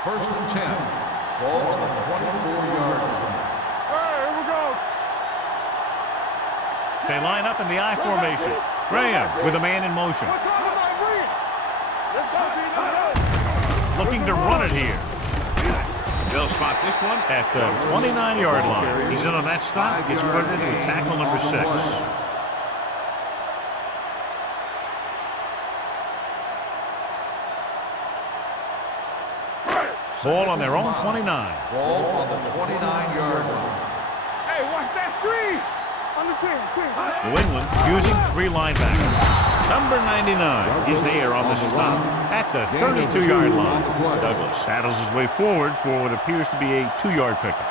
First and 10. Ball on the 24-yard line. Hey, here we go. They line up in the I formation. Graham with a man in motion. Let's go, D. Let's go. Looking to run it here. They'll spot this one at the 29-yard line. He's in on that stop. Gets credited with tackle number 6. Ball on their own 29. Ball on the 29-yard line. Hey, watch that screen. On the 10. New England using 3 linebackers. Number 99 is there on the stop at the 32-yard line. Douglas saddles his way forward for what appears to be a 2-yard pickup.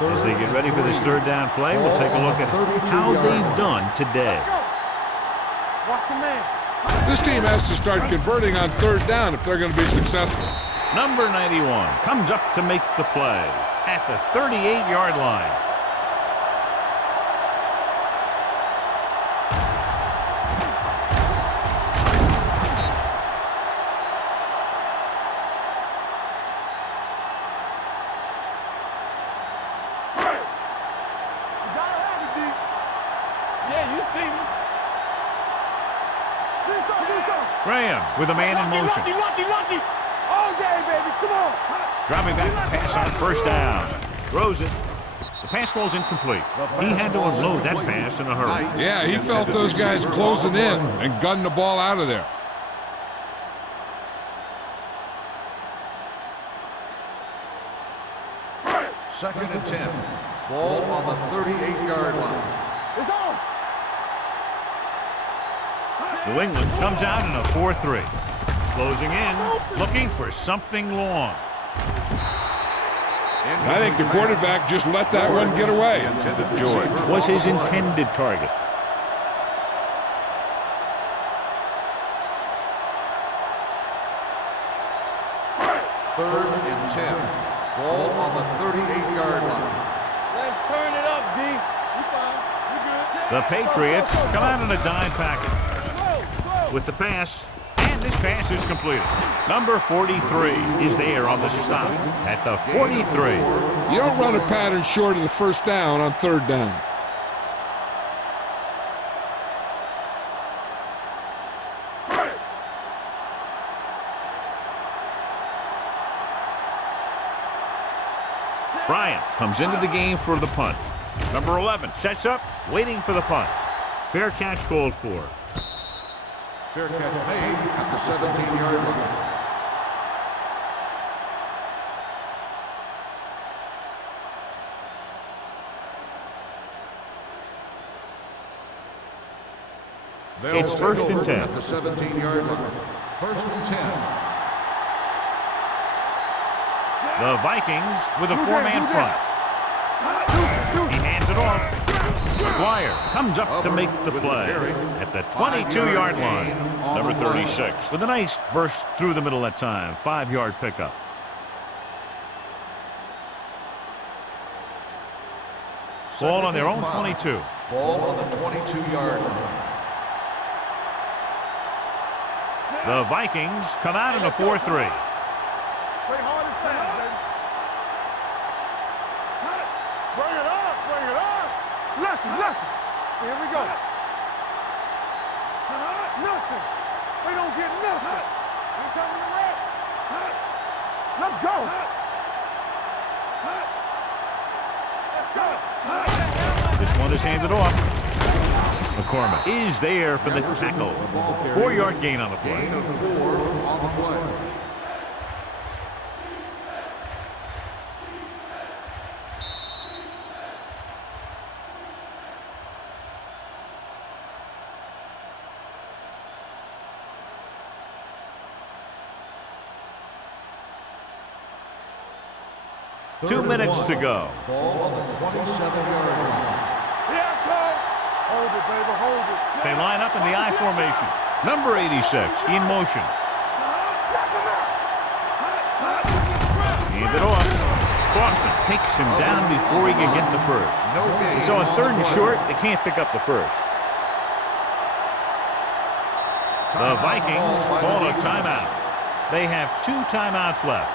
As they get ready for this 3rd down play, we'll take a look at how they've done today. Watch your man. This team has to start converting on 3rd down if they're going to be successful. Number 91 comes up to make the play at the 38-yard line. You gotta have it, D. Yeah, you see me. Do something. Graham with a man in motion. Lucky. All day, baby. Come on. Dropping back to pass on 1st down. Throws it. The pass falls incomplete. He had to unload that pass in a hurry. Yeah, he felt those guys closing in and gunned the ball out of there. Second and 10. Ball on the 38-yard line. It's on. New England comes out in a 4-3. Closing in, looking for something long. I think the quarterback just let that one get away. George was his intended target. Third and 10. Ball on the 38-yard line. Let's turn it up, D. You fine. You good. The Patriots come out in a dime package with the pass, and this pass is completed. Number 43 is there on the stop at the 43. You don't run a pattern short of the 1st down on 3rd down. Bryant comes into the game for the punt. Number 11 sets up, waiting for the punt. Fair catch called for. Fair catch made at the 17-yard line. It's 1st and 10. At the 17-yard line. 1st and 10. The Vikings with a 4-man front. He hands it off. McGuire comes up to make the play at the 22-yard line. Number 36 with a nice burst through the middle that time. 5-yard pickup. Ball on their own 22. Ball on the 22-yard line. The Vikings come out in a 4-3. Play hard and fast, baby. Bring it up. Lucky. Here we go. Nothing. We don't get nothing. Here coming the red. Let's go. This one is handed off. McCormick is there for the tackle. 4-yard gain on the play. Gain of 4 on the play. Two minutes to go. Ball on the 27-yard line. Here it comes. Hold it, baby, hold it. They line up in the I formation. Number 86 in motion. Hand it off. Boston takes him down before he can get the first. And so on 3rd and short, they can't pick up the first. The Vikings call a timeout. They have 2 timeouts left.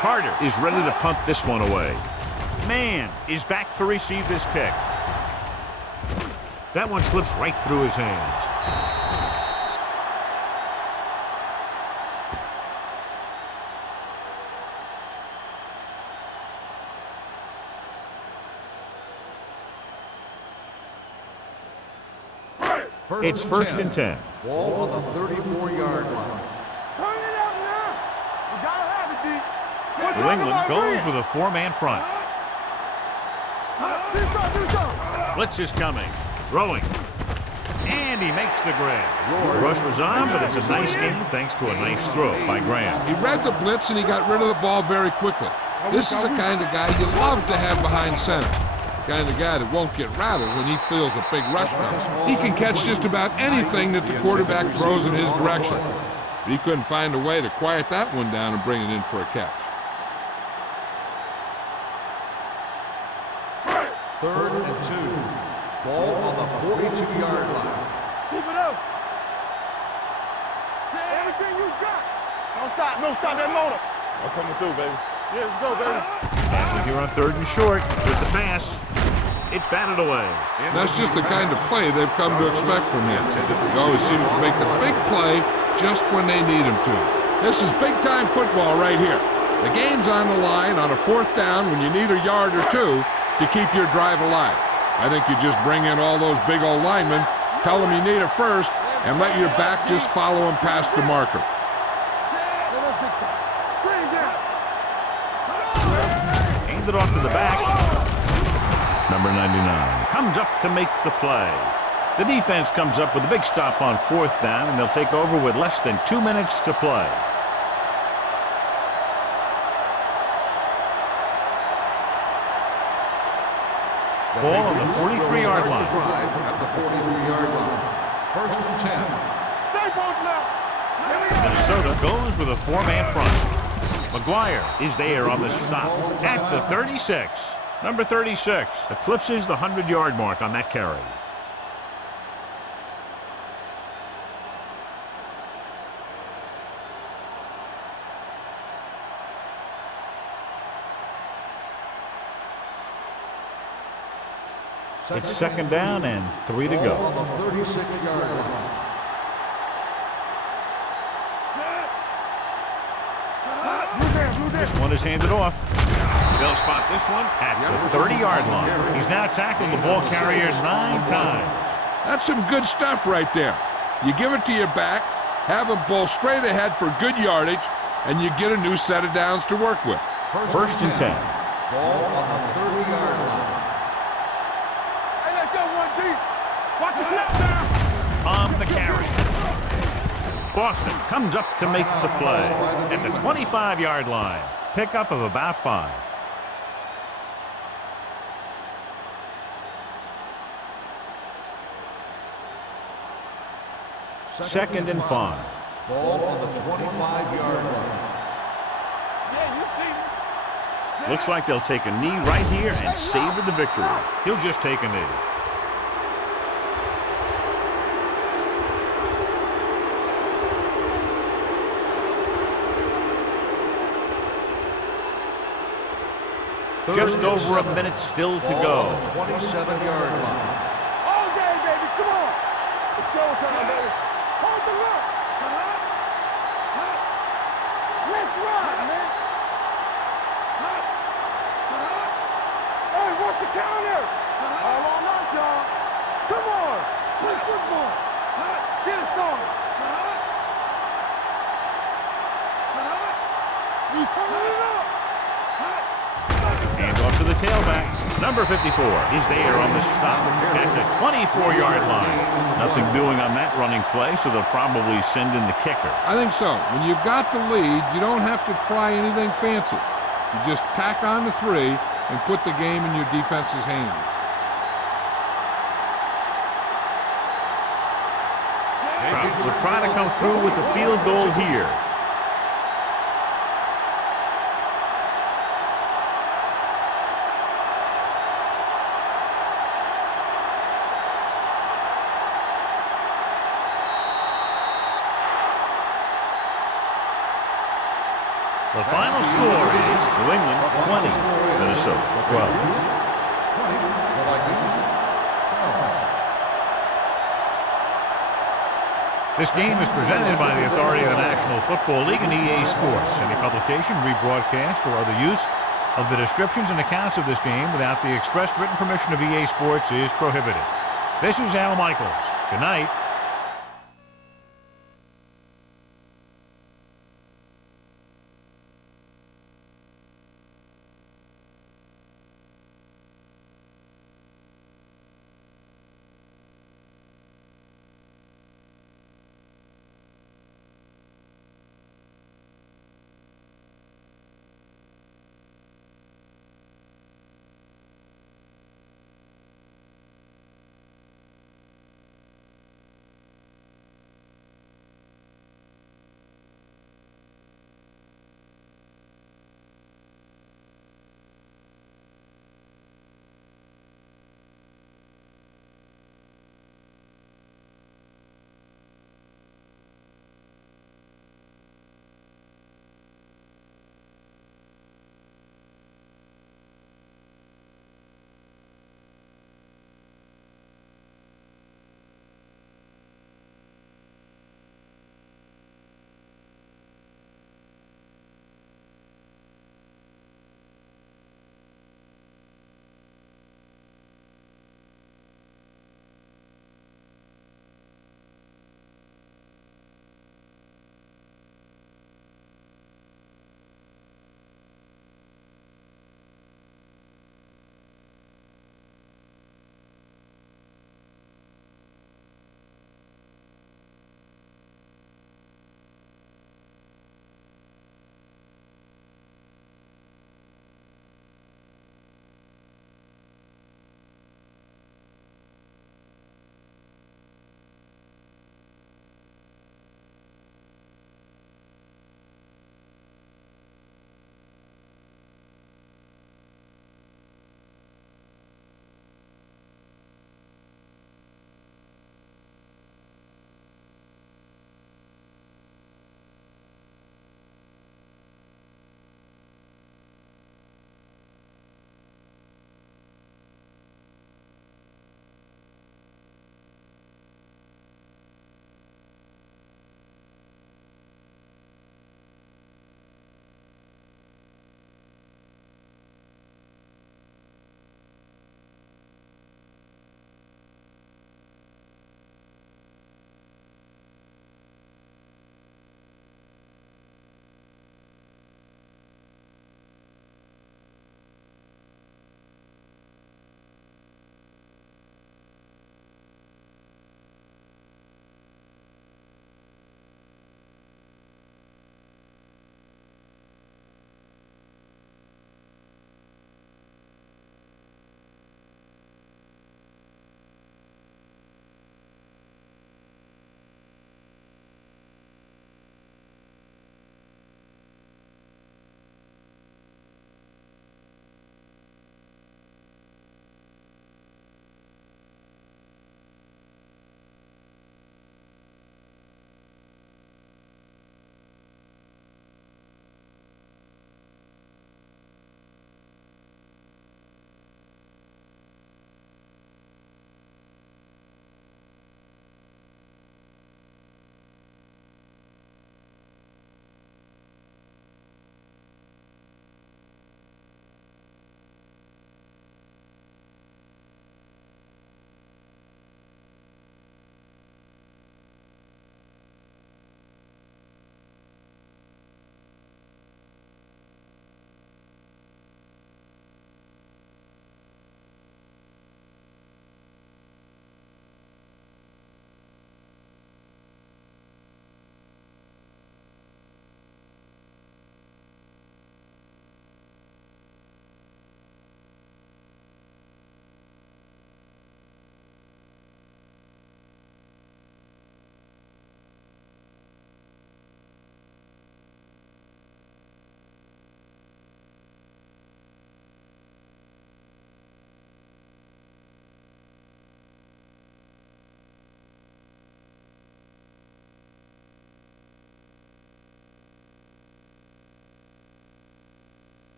Carter is ready to punt this one away. Mann is back to receive this kick. That one slips right through his hands. It's 1st and 10. Ball on the 34-yard line. Turn it up now. You gotta have it, D. New England goes with a 4-man front. Blitz is coming. Throwing. And he makes the grab. The rush was on, but it's a nice game thanks to a nice throw by Graham. He read the blitz and he got rid of the ball very quickly. This is the kind of guy you love to have behind center. The kind of guy that won't get rattled when he feels a big rush comes. He can catch just about anything that the quarterback throws in his direction. But he couldn't find a way to quiet that one down and bring it in for a catch. 3rd and 2. Ball on the 42-yard line. Keep it up. Say everything you got. Don't stop. Don't stop that motor. I'm coming through, baby. Yeah, let's go, baby. Passing here on 3rd and short with the pass. It's batted away. That's just the kind of play they've come to expect from him. He always seems to make the big play just when they need him to. This is big-time football right here. The game's on the line on a 4th down when you need a yard or 2 to keep your drive alive. I think you just bring in all those big old linemen, tell them you need it first, and let your back just follow them past the marker. Hand it off to the back. Number 99 comes up to make the play. The defense comes up with a big stop on 4th down, and they'll take over with less than 2 minutes to play. Ball on the 43-yard line. At the 43-yard line. 1st and 10. Minnesota goes with a 4-man front. McGuire is there on the stop at the 36. Number 36 eclipses the 100-yard mark on that carry. It's 2nd down and 3 to go. On the 36-yard line. This one is handed off. They'll spot this one at the 30-yard line. He's now tackled the ball carrier 9 times. That's some good stuff right there. You give it to your back, have him bowl straight ahead for good yardage, and you get a new set of downs to work with. 1st and 10. Ball on the 30-yard line. Hey, let's go, 1D. Watch the snap now. On the carry. Boston comes up to make the play at the 25-yard line. Pickup of about 5. Second and 5. Ball on the 25-yard line. Yeah, you see. Looks like they'll take a knee right here and savor the victory. He'll just take a knee. Just over a minute still to go. 27-yard line. All day, baby. Come on. Hand off to the tailback. Number 54 is there on the stop at the 24-yard line. Nothing doing on that running play, so they'll probably send in the kicker. I think so. When you've got the lead, you don't have to try anything fancy. You just tack on the 3 and put the game in your defense's hands. Browns will try to come through with the field goal here. The final score is New England 20, Minnesota 12. This game is presented by the authority of the National Football League and EA Sports. Any publication, rebroadcast, or other use of the descriptions and accounts of this game without the expressed written permission of EA Sports is prohibited. This is Al Michaels. Good night.